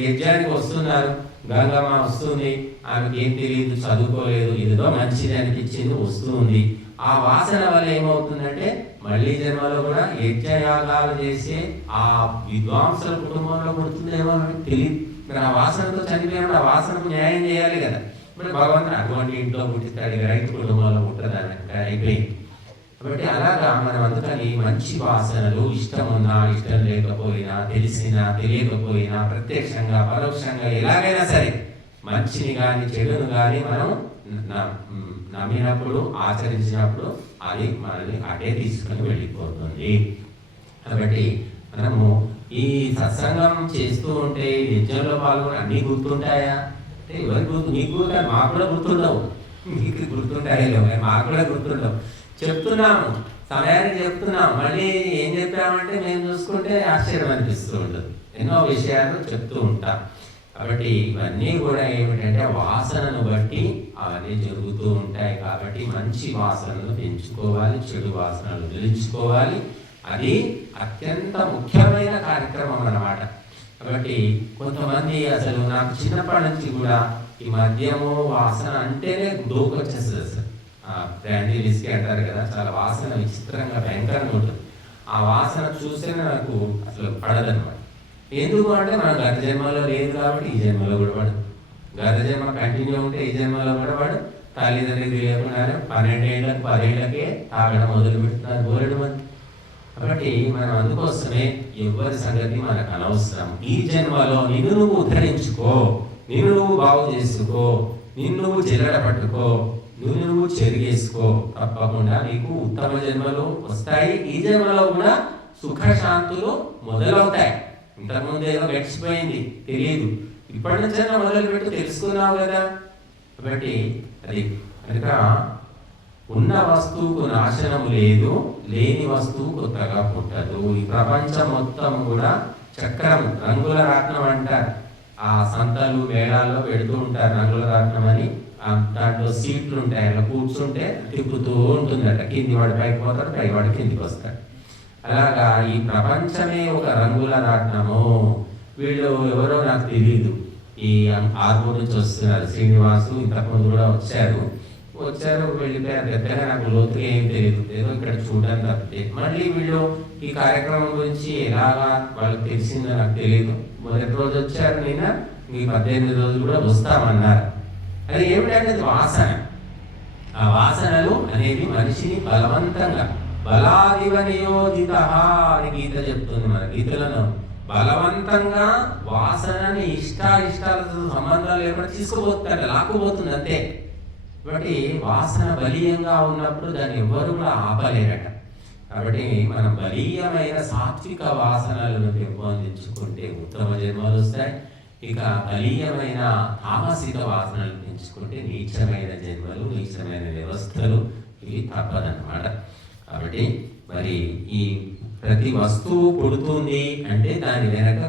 యజ్ఞానికి వస్తున్నారు, గంగమ్మ వస్తుంది, ఆమెకి ఏం తెలియదు, చదువుకోలేదు, ఏదో మంచిది అనిపించింది, వస్తుంది. ఆ వాసన వల్ల ఏమవుతుందంటే మళ్ళీ జన్మలో కూడా యజ్ఞయాగాలు చేసి ఆ విద్వాంసుల కుటుంబంలో పుడుతుందేమో తెలియదు. మరి ఆ వాసనతో చనిపోయినప్పుడు ఆ వాసనకు న్యాయం చేయాలి కదా. మరి భగవంతుడు అటువంటి ఇంట్లో పుట్టిస్తాడు, రైతు కుటుంబంలో పుట్టదని అయిపోయింది. కాబట్టి అలాగా మనం అందుకని మంచి వాసనలు ఇష్టం ఉన్నా ఇష్టం లేకపోయినా, తెలిసినా తెలియకపోయినా, ప్రత్యక్షంగా పరోక్షంగా ఎలాగైనా సరే మంచిని కానీ చెడును కానీ మనం నమ్మినప్పుడు, ఆచరించినప్పుడు అది మనల్ని అటే తీసుకొని వెళ్ళిపోతుంది. కాబట్టి మనము ఈ సత్సంగం చేస్తూ ఉంటే యజ్ఞంలో పాల్గొని అన్నీ గుర్తుంటాయా అంటే ఎవరికి నీకు మాకు కూడా గుర్తుండవు, మీకు గుర్తుంటాయో మాకు కూడా గుర్తుండవు. చెప్తున్నాము, సమయానికి చెప్తున్నాము, మళ్ళీ ఏం చెప్పామంటే మేము చూసుకుంటే ఆశ్చర్యం అనిపిస్తూ ఉండదు. ఎన్నో విషయాలు చెప్తూ ఉంటాం. కాబట్టి ఇవన్నీ కూడా ఏమిటంటే వాసనను బట్టి అవన్నీ జరుగుతూ ఉంటాయి. కాబట్టి మంచి వాసనలు పెంచుకోవాలి, చెడు వాసనలు వదిలించుకోవాలి. అది అత్యంత ముఖ్యమైన కార్యక్రమం అన్నమాట. కాబట్టి కొంతమంది అసలు నాకు చిన్నప్పటి నుంచి కూడా ఈ మద్యము వాసన అంటేనే దూకొచ్చేస్తుంది. అసలు బ్రాండీ విస్కీ అంటారు కదా, చాలా వాసన విచిత్రంగా భయంకరంగా ఉంటుంది. ఆ వాసన చూస్తేనే నాకు అసలు పడదన్నమాట. ఎందుకు అంటే మనం గత జన్మలో లేదు కాబట్టి ఈ జన్మలో కూడా పడదు. గత జన్మ కంటిన్యూ ఉంటే ఈ జన్మలో కూడా పడు. తల్లిదండ్రులు లేకుండానే 12 ఏళ్ళకి 10 ఏళ్ళకే తాగడం మొదలు పెడుతున్నారు బోలెడు మంది. కాబట్టి మనం అందుకోసమే ఎవరి సంగతి మనకు అనవసరం. ఈ జన్మలో నిన్ను నువ్వు ఉద్ధరించుకో, నిన్ను నువ్వు బాగు చేసుకో, నిన్ను నువ్వు చిల్లడ పట్టుకో, నువ్వు చెరిగేసుకో. తప్పకుండా నీకు ఉత్తమ జన్మలు వస్తాయి. ఈ జన్మలో కూడా సుఖశాంతులు మొదలవుతాయి. ఇంతకుముందు ఏదో గడిచిపోయింది తెలియదు, ఇప్పటి నుంచైనా మొదలు పెట్టు, తెలుసుకున్నావు కదా. కాబట్టి అది కనుక ఉన్న వస్తువుకు నాశనము లేదు, లేని వస్తువు కొత్తగా పుట్టదు. ఈ ప్రపంచం మొత్తం కూడా చక్రం, రంగుల రాట్నం అంటారు. ఆ సంతలు మేళాల్లో పెడుతూ ఉంటారు రంగుల రాట్నం అని. దాంట్లో సీట్లు ఉంటాయి, అలా కూర్చుంటే తిప్పుతూ ఉంటుందట. కింది వాడు పైకి పోతాడు, పై వాడు కిందికి వస్తాడు. అలాగా ఈ ప్రపంచమే ఒక రంగుల రాట్నము. వీళ్ళు ఎవరో నాకు తెలియదు, ఈ ఆర్మూర్ నుంచి వస్తున్నారు. శ్రీనివాసు ఇంతకుముందు కూడా వచ్చారు వెళ్ళిపోయారు. పెద్దగా నాకు లోతుగా ఏం తెలియదు, ఏదో ఇక్కడ చూడడానికి తప్పితే. మళ్ళీ వీళ్ళు ఈ కార్యక్రమం గురించి ఎలాగా వాళ్ళకి తెలిసిందో నాకు తెలియదు. మొదటి రోజు వచ్చారు, నిన్న మీ 18 రోజులు కూడా వస్తామన్నారు. అది ఏమిటంటే వాసన. ఆ వాసనలు అనేవి మనిషిని బలవంతంగా, బలాదివ నియోజిత అని గీత చెప్తుంది. మన గీతలను బలవంతంగా వాసనని ఇష్టాలతో సంబంధం లేకుండా తీసుకుపోతాడు, లాక్కుపోతుంది అంతే. కాబట్టి వాసన బలీయంగా ఉన్నప్పుడు దాన్ని ఎవరు కూడా ఆపలేరట. కాబట్టి మనం బలీయమైన సాత్విక వాసనలను పెంపొందించుకుంటే ఉత్తమ జన్మలు వస్తాయి. ఇక బలీయమైన తామసిక వాసనలు పెంచుకుంటే నీచమైన జన్మలు, నీచమైన వ్యవస్థలు ఇవి తప్పదన్నమాట. కాబట్టి మరి ఈ ప్రతి వస్తువు పుడుతుంది అంటే దాని వెనక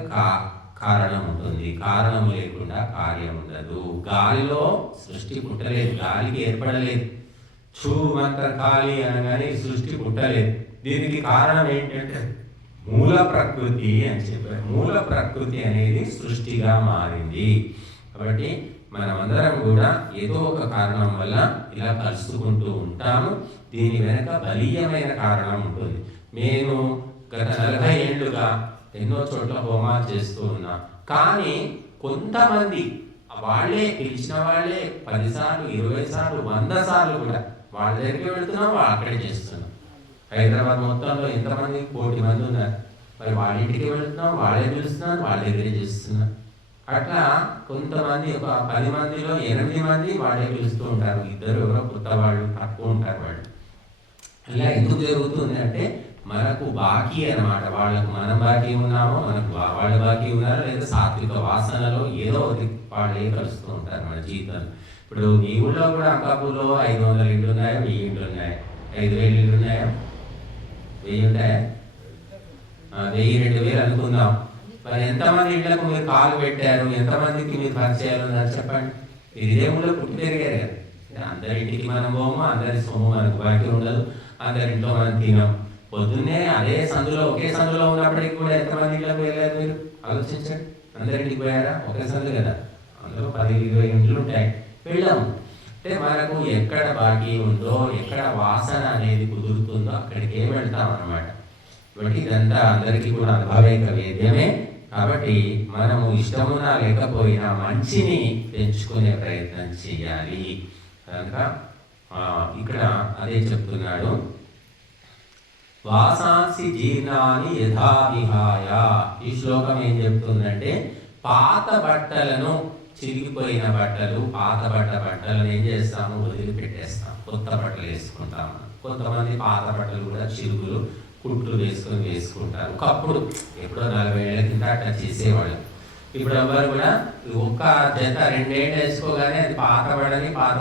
కారణం ఉంటుంది. కారణం లేకుండా కార్యం ఉండదు. గాలిలో సృష్టి పుట్టలేదు, గాలికి ఏర్పడలేదు. మంత్ర ఖాళీ అనగానే సృష్టి పుట్టలేదు. దీనికి కారణం ఏంటంటే మూల ప్రకృతి అని చెప్పారు. మూల ప్రకృతి అనేది సృష్టిగా మారింది. కాబట్టి మనమందరం కూడా ఏదో ఒక కారణం వల్ల ఇలా కలుసుకుంటూ ఉంటాము. దీని వెనక బలీయమైన కారణం ఉంటుంది. నేను గత 40 ఏళ్ళుగా ఎన్నో చోట్ల హోమాలు చేస్తూ ఉన్నా. కానీ కొంతమంది వాళ్ళే పిలిచిన వాళ్ళే 10 సార్లు 20 సార్లు 100 సార్లు కూడా వాళ్ళ దగ్గరికి వెళుతున్నాం, వాళ్ళు అక్కడే చేస్తున్నాం. హైదరాబాద్ మొత్తంలో ఎంతమంది 1 కోటి మంది ఉన్నారు. మరి వాళ్ళ ఇంటికి వెళుతున్నాం, వాళ్ళే పిలుస్తున్నారు, వాళ్ళ దగ్గరే చేస్తున్నాం. అట్లా కొంతమంది ఒక 10 మందిలో 8 మంది వాళ్ళే పిలుస్తూ ఉంటారు. 2 ఎవరో కొత్త వాళ్ళు తక్కువ ఉంటారు. వాళ్ళు అలా ఎందుకు జరుగుతుంది అంటే మనకు బాకీ అన్నమాట. వాళ్ళకు మనం బాకీ ఉన్నామో, మనకు వాళ్ళు బాకీ ఉన్నారో, లేదా సాత్విక వాసనలో ఏదో ఒకటి వాళ్ళే కలుస్తూ ఉంటారు మన జీవితంలో. ఇప్పుడు ఈ ఊళ్ళో కూడా అంకాపూర్లో 500 ఇళ్ళు ఉన్నాయా, 1000 ఇళ్ళు ఉన్నాయా, 5000 ఇళ్ళు ఉన్నాయా, 1000 ఉంటాయా, 1000, 2000 అనుకుందాం. మరి ఎంతమంది ఇళ్లకు మీరు కాలు పెట్టారు, ఎంతమందికి మీరు పరిచయాలు ఉన్నారు చెప్పండి. మీరు ఇదే ఊళ్ళో పుట్టి పెరిగారు కదా. అందరి ఇంటికి మనం పోము, అందరి సొమ్ము మనకు బాకీ ఉండదు, అందరింట్లో మనం తినాం. పొద్దున్నే అదే సందులో, ఒకే సందులో ఉన్నప్పటికీ కూడా ఎంతమంది ఇళ్ళకు వెళ్ళారు మీరు ఆలోచించండి. అందరింటికి పోయారా? ఒకే సందు కదా, అందులో 10-20 ఇంట్లు ఉంటాయి. వెళ్ళాము అంటే మనకు ఎక్కడ బాకీ ఉందో, ఎక్కడ వాసన అనేది కుదురుతుందో అక్కడికే వెళ్తాం అన్నమాట. కాబట్టి ఇదంతా అందరికీ కూడా అనుభవేక వేద్యమే. కాబట్టి మనము ఇష్టమున్నా లేకపోయినా మంచిని పెంచుకునే ప్రయత్నం చేయాలి. కనుక ఇక్కడ అదే చెప్తున్నాడు, వాసాంసి జీర్ణాన్ని యథా విహాయ. ఈ శ్లోకం ఏం చెప్తుందంటే పాత బట్టలను, చిరిగిపోయిన బట్టలు, పాత బట్టలను ఏం చేస్తాము, వదిలిపెట్టేస్తాం, కొత్త బట్టలు వేసుకుంటాము. కొంతమంది పాత బట్టలు కూడా చిరుగులు కుట్లు వేసుకుంటారు. ఒకప్పుడు ఎప్పుడో 40 ఏళ్ల కింద అట్లా చేసేవాళ్ళు. ఇప్పుడు ఎవరు కూడా ఒక్క జత 2 ఏళ్ళు వేసుకోగానే అది పాత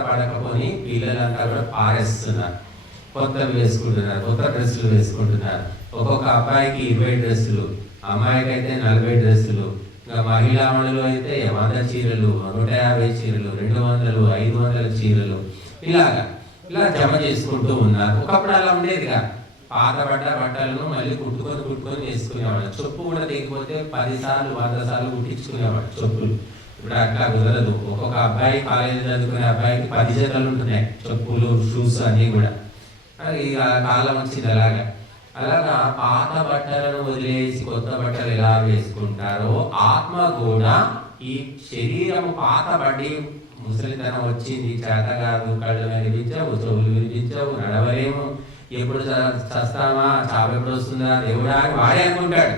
పడకపోని పిల్లలంతా కూడా పారేస్తున్నారు, కొత్తవి వేసుకుంటున్నారు, కొత్త డ్రెస్సులు వేసుకుంటున్నారు. ఒక్కొక్క అబ్బాయికి 20 డ్రెస్సులు, అమ్మాయికి అయితే 40 డ్రెస్సులు. ఇంకా మహిళా మండలి అయితే 100 చీరలు, 150 చీరలు, 200, 500 చీరలు ఇలా జమ చేసుకుంటూ ఉన్నారు. ఒకప్పుడు అలా ఉండేది కాదు. పాత బట్టలను మళ్ళీ కుట్టుకొని వేసుకునేవాడు. చెప్పు కూడా తెగిపోతే 10 సార్లు 100 సార్లు కుట్టించుకునేవాడు చెప్పులు. ఇప్పుడు అట్లా కుదరదు. ఒక్కొక్క అబ్బాయి కాలేజీ చదువుకునే అబ్బాయికి 10 జతలు ఉంటున్నాయి చెప్పులు, షూస్ అన్నీ కూడా. అది కాలం వచ్చింది. అలాగా పాత బట్టలను వదిలేసి కొత్త బట్టలు ఎలా వేసుకుంటారో ఆత్మ కూడా ఈ శరీరం పాత పడి ముసలితనం వచ్చింది, చేత కాదు, కళ్ళు వినిపించవు, చెవులు వినిపించవు, నడవలేము, ఎప్పుడు చస్తామా, చావు ఎప్పుడు వస్తుందా దేవుడా అని వాడే అనుకుంటాడు.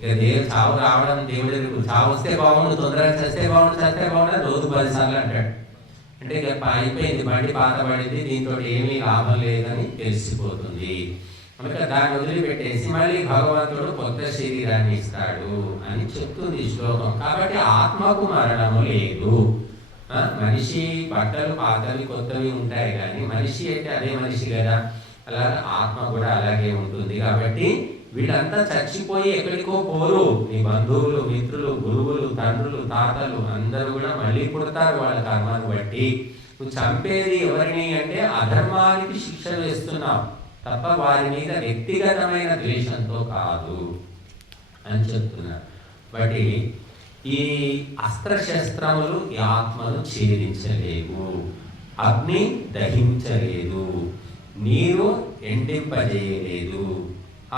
ఇక చావు రావడం దేవుడి చావు వస్తే బాగుండు, తొందరగా చస్తే బాగుండు రోజు 10 సార్లు అంటాడు. అంటే ఇక అయిపోయింది, బండి పాత పడింది, దీంతో ఏమీ లాభం లేదని తెలిసిపోతుంది. కనుక దాన్ని వదిలిపెట్టేసి మళ్ళీ భగవంతుడు కొత్త శరీరాన్ని ఇస్తాడు అని చెప్తుంది శ్లోకం. కాబట్టి ఆత్మకు మరణము లేదు. మనిషి బట్టలు పాతవి కొత్తవి ఉంటాయి, కానీ మనిషి అయితే అదే మనిషి కదా. అలాగే ఆత్మ కూడా అలాగే ఉంటుంది. కాబట్టి వీళ్ళంతా చచ్చిపోయి ఎక్కడికో పోరు. నీ బంధువులు, మిత్రులు, గురువులు, తండ్రులు, తాతలు అందరూ కూడా మళ్ళీ పుడతారు వాళ్ళ కర్మాన్ని బట్టి. నువ్వు చంపేది ఎవరిని అంటే అధర్మానికి శిక్ష వేస్తున్నావు తప్ప వారి మీద వ్యక్తిగతమైన ద్వేషంతో కాదు అని చెప్తున్నారు. బట్టి ఈ అస్త్రశస్త్రములు ఈ ఆత్మను ఛేదించలేవు, అగ్ని దహించలేదు, నీరు ఎండింపజేయలేదు,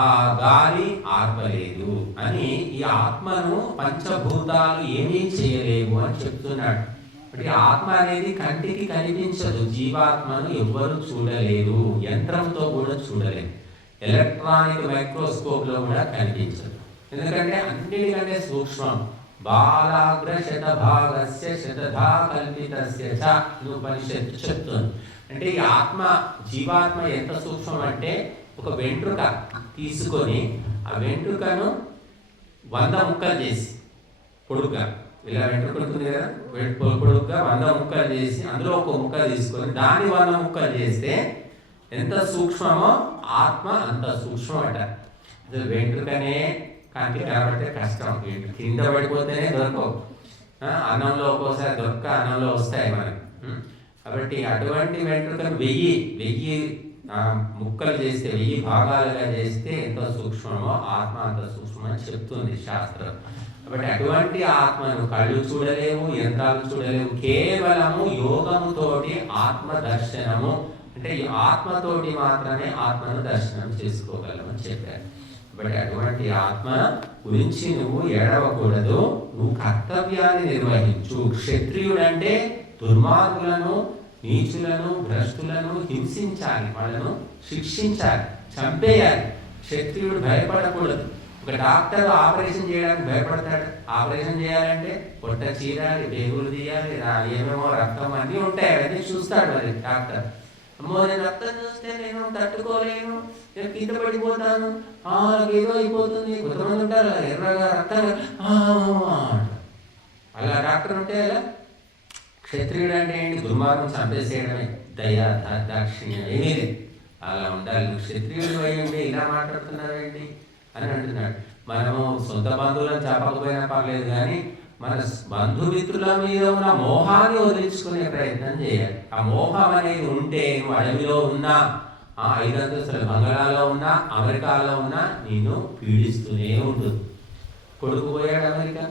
ఆ గాలి ఆర్పలేదు అని ఈ ఆత్మను పంచభూతాలు ఏమీ చేయలేవు అని చెప్తున్నాడు. అంటే ఆత్మ అనేది కంటికి కనిపించదు. జీవాత్మను ఎవ్వరు చూడలేరు, యంత్రంతో కూడా చూడలేరు, ఎలక్ట్రానిక్ మైక్రోస్కోప్లో కూడా కనిపించదు. ఎందుకంటే అన్నిటికంటే సూక్ష్మం. బాలాగ్ర శతభాగస్య శతధా కల్పితస్య చ ఉపనిషత్తు చెప్తుంది. అంటే ఈ ఆత్మ, జీవాత్మ ఎంత సూక్ష్మం అంటే ఒక వెంట్రుక తీసుకొని ఆ వెంట్రుకను 100 ముక్కలు చేసి పొడుగ్గా, ఇలా వెంట్రుక ఉంటుంది కదా, పొడుగ్గా 100 ముక్కలు చేసి అందులో ఒక ముక్క తీసుకొని దాన్ని 100 ముక్కలు చేస్తే ఎంత సూక్ష్మమో ఆత్మ అంత సూక్ష్మమట. అసలు వెంట్రుకనే కంటికి కనబడితే కష్టం, కింద పడిపోతేనే దొరకవు. అన్నంలో ఒక్కోసారి దొరక అన్నంలో వస్తాయి మనకి. కాబట్టి అటువంటి వెంట్రుకను 1000 ముక్కలు చేస్తే, 1000 భాగాలుగా చేస్తే ఎంత సూక్ష్మమో ఆత్మ అంత సూక్ష్మని చెప్తుంది శాస్త్రం. కాబట్టి అటువంటి ఆత్మను కళ్ళు చూడలేవు, యంత్రాలు చూడలేవు. కేవలము యోగముతోటి ఆత్మ దర్శనము, అంటే ఈ ఆత్మతోటి మాత్రమే ఆత్మను దర్శనం చేసుకోగలమని చెప్పారు. కాబట్టి అటువంటి ఆత్మ గురించి నువ్వు ఏడవకూడదు, నువ్వు కర్తవ్యాన్ని నిర్వహించు. క్షత్రియుడంటే దుర్మార్గులను, నీచులను, భ్రష్టులను హింసించాలి, వాళ్ళను శిక్షించాలి, చంపేయాలి. క్షత్రియుడు భయపడకూడదు. ఒక డాక్టర్ ఆపరేషన్ చేయడానికి భయపడతాడు. ఆపరేషన్ చేయాలంటే పొట్ట చీరాలి, పేగులు తీయాలి, ఏమేమో రక్తం అన్నీ ఉంటాయి, అవన్నీ చూస్తాడు మరి డాక్టర్. అమ్మో నేను రక్తం చూస్తే నేను తట్టుకోలేను, నేను కింద పడిపోతాను, ఏదో అయిపోతుంది. కొంతమంది ఉంటారు ఎర్రగా రక్తం అలా డాక్టర్ ఉంటే అలా. క్షత్రియుడు అంటే ఏంటి? దుర్మార్గం చంపేసేయడమే, దయా దాక్షిణ్యం ఏమీ లేదు. అలా ఉండాలి. నువ్వు క్షత్రియుడు అయ్యండి ఇలా మాట్లాడుతున్నావేంటి అని అంటున్నాడు. మనము సొంత బంధువులను చెప్పకపోయినా పర్లేదు, కానీ మన బంధుమిత్రుల మీద ఉన్న మోహాన్ని వదిలించుకునే ప్రయత్నం చేయాలి. ఆ మోహం అనేది ఉంటే నువ్వు అడవిలో ఉన్నా, 5 అంతస్తుల బంగాళాలో ఉన్నా, అమెరికాలో ఉన్నా నిన్ను పీడిస్తూనే ఉంటుంది. కొడుకు పోయాడు అమెరికా,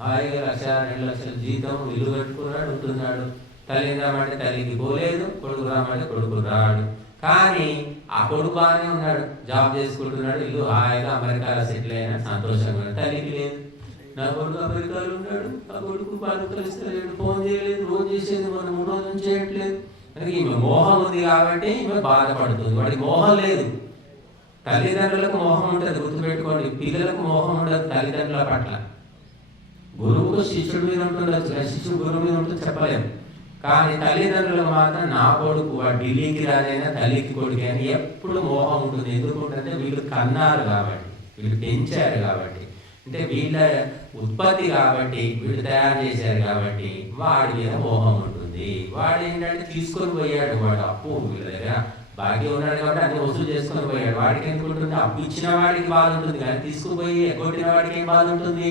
హాయిగా 1,00,000 2 లక్షల జీతం ఇల్లు కట్టుకున్నాడు, ఉంటున్నాడు. తల్లి రామంటే తల్లికి పోలేదు, కొడుకు రామంటే కొడుకు రాడు. కానీ ఆ కొడుకు బాగానే ఉన్నాడు, జాబ్ చేసుకుంటున్నాడు, ఇల్లు హాయిగా అమెరికాలో సెటిల్ అయినా సంతోషంగా ఉన్నాడు. తల్లికి లేదు, నా కొడుకు అమెరికాలో ఉన్నాడు, ఆ కొడుకు పలుకరిస్తలేడు, ఫోన్ చేయలేదు, రోజు చేసేది మనం 3 రోజుల నుంచి చేయట్లేదు. ఈమె మోహం ఉంది కాబట్టి ఈమె బాధపడుతుంది. వాడికి మోహం లేదు. తల్లిదండ్రులకు మోహం ఉంటుంది, గుర్తుపెట్టుకోండి. పిల్లలకు మోహం ఉండదు తల్లిదండ్రుల పట్ల. గురువుకు శిష్యుడి మీద ఉంటుండొచ్చు, శిష్యుడు గురువు మీద ఉంటుంది చెప్పలేము. కానీ తల్లిదండ్రులకు మాత్రం నా కొడుకు వాడు ఢిల్లీకి రాదైనా తల్లికి కొడుకు అని ఎప్పుడు మోహం ఉంటుంది. ఎందుకుంటుంటే వీళ్ళు కన్నారు కాబట్టి, వీళ్ళు పెంచారు కాబట్టి, అంటే వీళ్ళ ఉత్పత్తి కాబట్టి, వీళ్ళు తయారు చేశారు కాబట్టి వాడి మీద మోహం ఉంటుంది. వాడు ఏంటంటే తీసుకొని పోయాడు, వాడు అప్పు వీళ్ళ దగ్గర బాకీ ఉన్నాడు కాబట్టి అన్ని వసూలు చేసుకొని పోయాడు. వాడికి ఎందుకు ఉంటుంది? అప్పు ఇచ్చిన వాడికి బాధ ఉంటుంది, కానీ తీసుకుపోయి ఎగ్గొట్టిన వాడికి ఏం బాధ ఉంటుంది?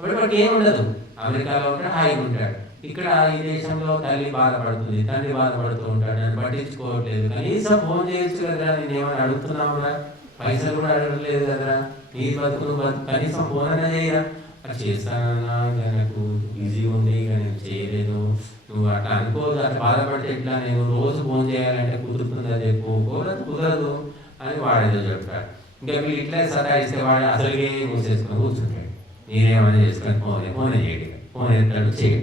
అప్పుడు వాడికి ఏముండదు. అమెరికాలో ఉంటాడు, హాయిగా ఉంటాడు. ఇక్కడ ఈ దేశంలో తల్లి బాధపడుతుంది, తండ్రి బాధపడుతూ ఉంటాడు, నన్ను పట్టించుకోవట్లేదు. కనీసం ఫోన్ చేయొచ్చు కదరా, నేను ఏమైనా అడుగుతున్నావురా, పైసలు కూడా అడగట్లేదు కదరా, నీ బతుకు కనీసం ఫోన్ అనే చేయరా. అది చేస్తానన్నా, ఇంకా నాకు బిజీగా ఉంది, ఇక నేను చేయలేదు. నువ్వు అట్లా అనుకోదు, అట్లా బాధపడితే ఎట్లా, నేను రోజు ఫోన్ చేయాలంటే కుదురుతుందా చెప్పు. కుదరదు అని వాడేదో చెప్తాడు. ఇంకా వీళ్ళు ఇట్లా సతాయిస్తే వాడు అసలుగే మూసేసుకొని కూర్చుంటాడు. నేనేమైనా చేసుకొని ఫోన్ చేయడు, ఫోన్ ఎత్తాడు చేయడు.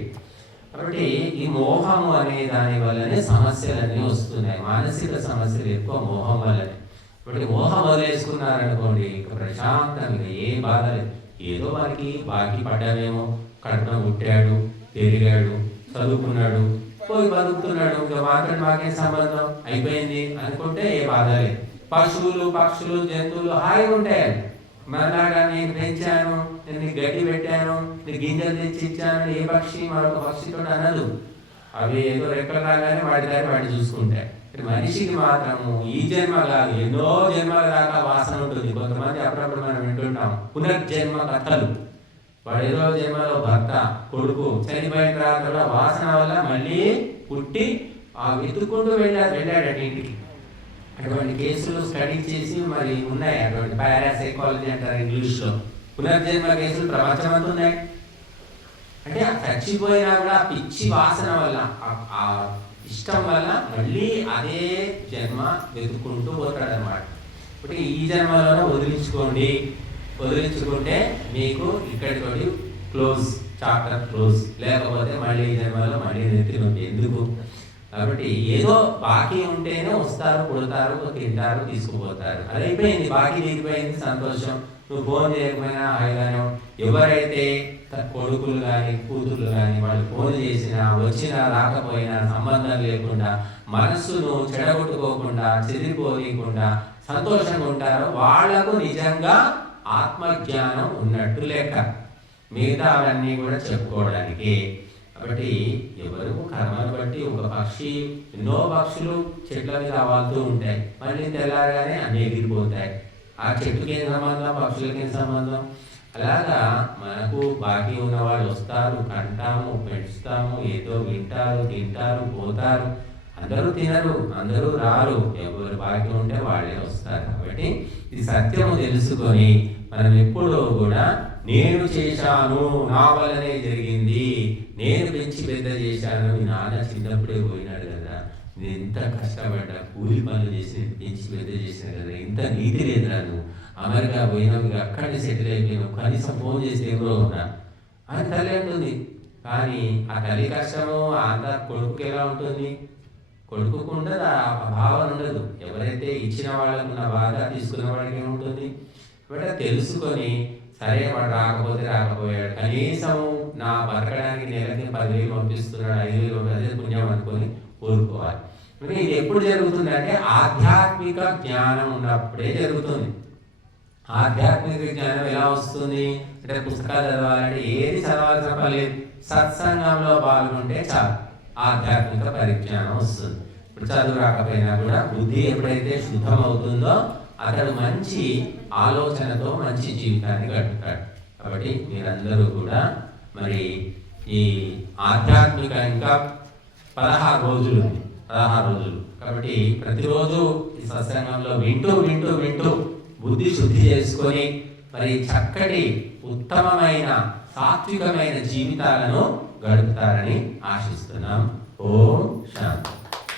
కాబట్టి ఈ మోహము అనే దాని వల్లనే సమస్యలన్నీ వస్తున్నాయి. మానసిక సమస్యలు ఎక్కువ మోహం వల్లనే. ఇప్పుడు మోహం వదిలేసుకున్నారనుకోండి, ఇక ప్రశాంతంగా ఏ బాధ లేదు. ఏదో మనకి బాకీ పడ్డామేమో, కట్నం పుట్టాడు, పెరిగాడు, చదువుకున్నాడు, పోయి బతుకుతున్నాడు, ఇంకా మాకేం సంబంధం, అయిపోయింది అనుకుంటే ఏ బాధ లేదు. పశువులు, పక్షులు, జంతువులు హాయిగా ఉంటాయి. మరలాగా నేను పెంచాను, నేను నీకు గడ్డి పెట్టాను, నీకు గింజలు తెచ్చి ఇచ్చాను, ఏ పక్షి మరొక పక్షితో అనదు. అవి ఏదో రెక్కలు రాగానే వాడి దారి వాడి చూసుకుంటాయి. మనిషికి మాత్రము ఈ జన్మ కాదు, ఎన్నో జన్మల దాకా వాసన ఉంటుంది. కొంతమంది అప్పుడప్పుడు మనం వింటుంటాం పునర్జన్మ కథలు. వాడు ఏదో జన్మలో భర్త, కొడుకు చనిపోయిన తర్వాత కూడా వాసన వల్ల మళ్ళీ పుట్టి ఆ వెతుక్కుంటూ వెళ్ళాడట ఇంటికి. అటువంటి కేసులు స్టడీ చేసి మరి ఉన్నాయి. అటువంటి పారాసైకాలజీ అంటారు ఇంగ్లీష్లో. పునర్జన్మ కేసులు ప్రపంచమంతా ఉన్నాయి. అంటే చచ్చిపోయినా కూడా పిచ్చి వాసన వల్ల, ఆ ఇష్టం వల్ల మళ్ళీ అదే జన్మ వెతుక్కుంటూ పోతాడు అన్నమాట. ఇప్పుడు ఈ జన్మలోనే వదిలించుకుంటే మీకు ఇక్కడితోటి క్లోజ్, చాప్టర్ క్లోజ్. లేకపోతే మళ్ళీ ఈ జన్మలో మళ్ళీ నెత్తి ఎందుకు. కాబట్టి ఏదో బాకీ ఉంటేనే వస్తారు, పుడతారు, తింటారు, తీసుకుపోతారు. అది అయిపోయింది, బాకీ తీరిపోయింది, సంతోషం. నువ్వు ఫోన్ చేయకపోయినా హాయిగానే. ఎవరైతే కొడుకులు కానీ కూతుర్లు కానీ వాళ్ళు ఫోన్ చేసినా, వచ్చినా, రాకపోయినా సంబంధం లేకుండా, మనస్సును చెడగొట్టుకోకుండా, చెదిరిపోకుండా సంతోషంగా ఉంటారో వాళ్లకు నిజంగా ఆత్మజ్ఞానం ఉన్నట్టు లెక్క. మిగతా అవన్నీ కూడా చెప్పుకోవడానికి. కాబట్టి ఎవరు కర్మను బట్టి ఒక పక్షి, ఎన్నో పక్షులు చెట్ల మీద వాళ్తూ ఉంటాయి, మళ్ళీ తెల్లారగానే అన్నీ ఎగిరిపోతాయి. ఆ చెట్టుకి ఏం సంబంధం, పక్షులకి ఏం సంబంధం. అలాగా మనకు బాకీ ఉన్న వాళ్ళు వస్తారు, కంటాము, పెంచుతాము, ఏదో వింటారు, తింటారు, పోతారు. అందరూ తినరు, అందరూ రారు. ఎవరు బాకీ ఉంటే వాళ్ళే వస్తారు. కాబట్టి ఈ సత్యము తెలుసుకొని మనం ఎప్పుడూ కూడా నేను చేశాను, నా వల్లనే జరిగింది, నేను పెంచి పెద్ద చేశాను, మీ నాన్న చిన్నప్పుడే పోయినాడు కదా, నేను ఎంత కష్టపడ్డా, కూలి పనులు చేసి పెంచి పెద్ద చేశాను కదా, ఇంత నీతి లేదురా, నువ్వు అమెరికా పోయినావు, అక్కడిని సెటిల్ అయిపోయినావు, కనీసం ఫోన్ చేసి ఎవరో ఉన్నా అని తల్లి అంటుంది. కానీ ఆ తల్లి కష్టము అంత కొడుకుకి ఎలా ఉంటుంది? కొడుకు ఉండదు, ఆ భావన ఉండదు. ఎవరైతే ఇచ్చిన వాళ్ళకు ఉన్న బాధ తీసుకున్న వాళ్ళకి ఏముంటుంది? కాబట్టి తెలుసుకొని సరే వాడు రాకపోతే రాకపోయాడు, కనీసం నా బతకడానికి నెలకి 10,000 పంపిస్తున్నాడు, 5,000 అదే పుణ్యం అనుకొని కోరుకోవాలి. ఇది ఎప్పుడు జరుగుతుంది అంటే ఆధ్యాత్మిక జ్ఞానం ఉన్నప్పుడే జరుగుతుంది. ఆధ్యాత్మిక జ్ఞానం ఎలా వస్తుంది అంటే పుస్తకాలు చదవాలంటే ఏది చదవాల్సిన పర్లేదు, సత్సంగంలో పాల్గొంటే చాలు ఆధ్యాత్మిక పరిజ్ఞానం వస్తుంది. ఇప్పుడు చదువు రాకపోయినా కూడా బుద్ధి ఎప్పుడైతే శుద్ధం అవుతుందో అతడు మంచి ఆలోచనతో మంచి జీవితాన్ని గడుపుతాడు. కాబట్టి మీరందరూ కూడా మరి ఈ ఆధ్యాత్మిక ఇంకా 16 రోజులు ఉంది, 16 రోజులు. కాబట్టి ప్రతిరోజు ఈ సత్సంగంలో వింటూ వింటూ వింటూ బుద్ధి శుద్ధి చేసుకొని మరి చక్కటి ఉత్తమమైన సాత్వికమైన జీవితాలను గడుపుతారని ఆశిస్తున్నాం. ఓం శాంతి.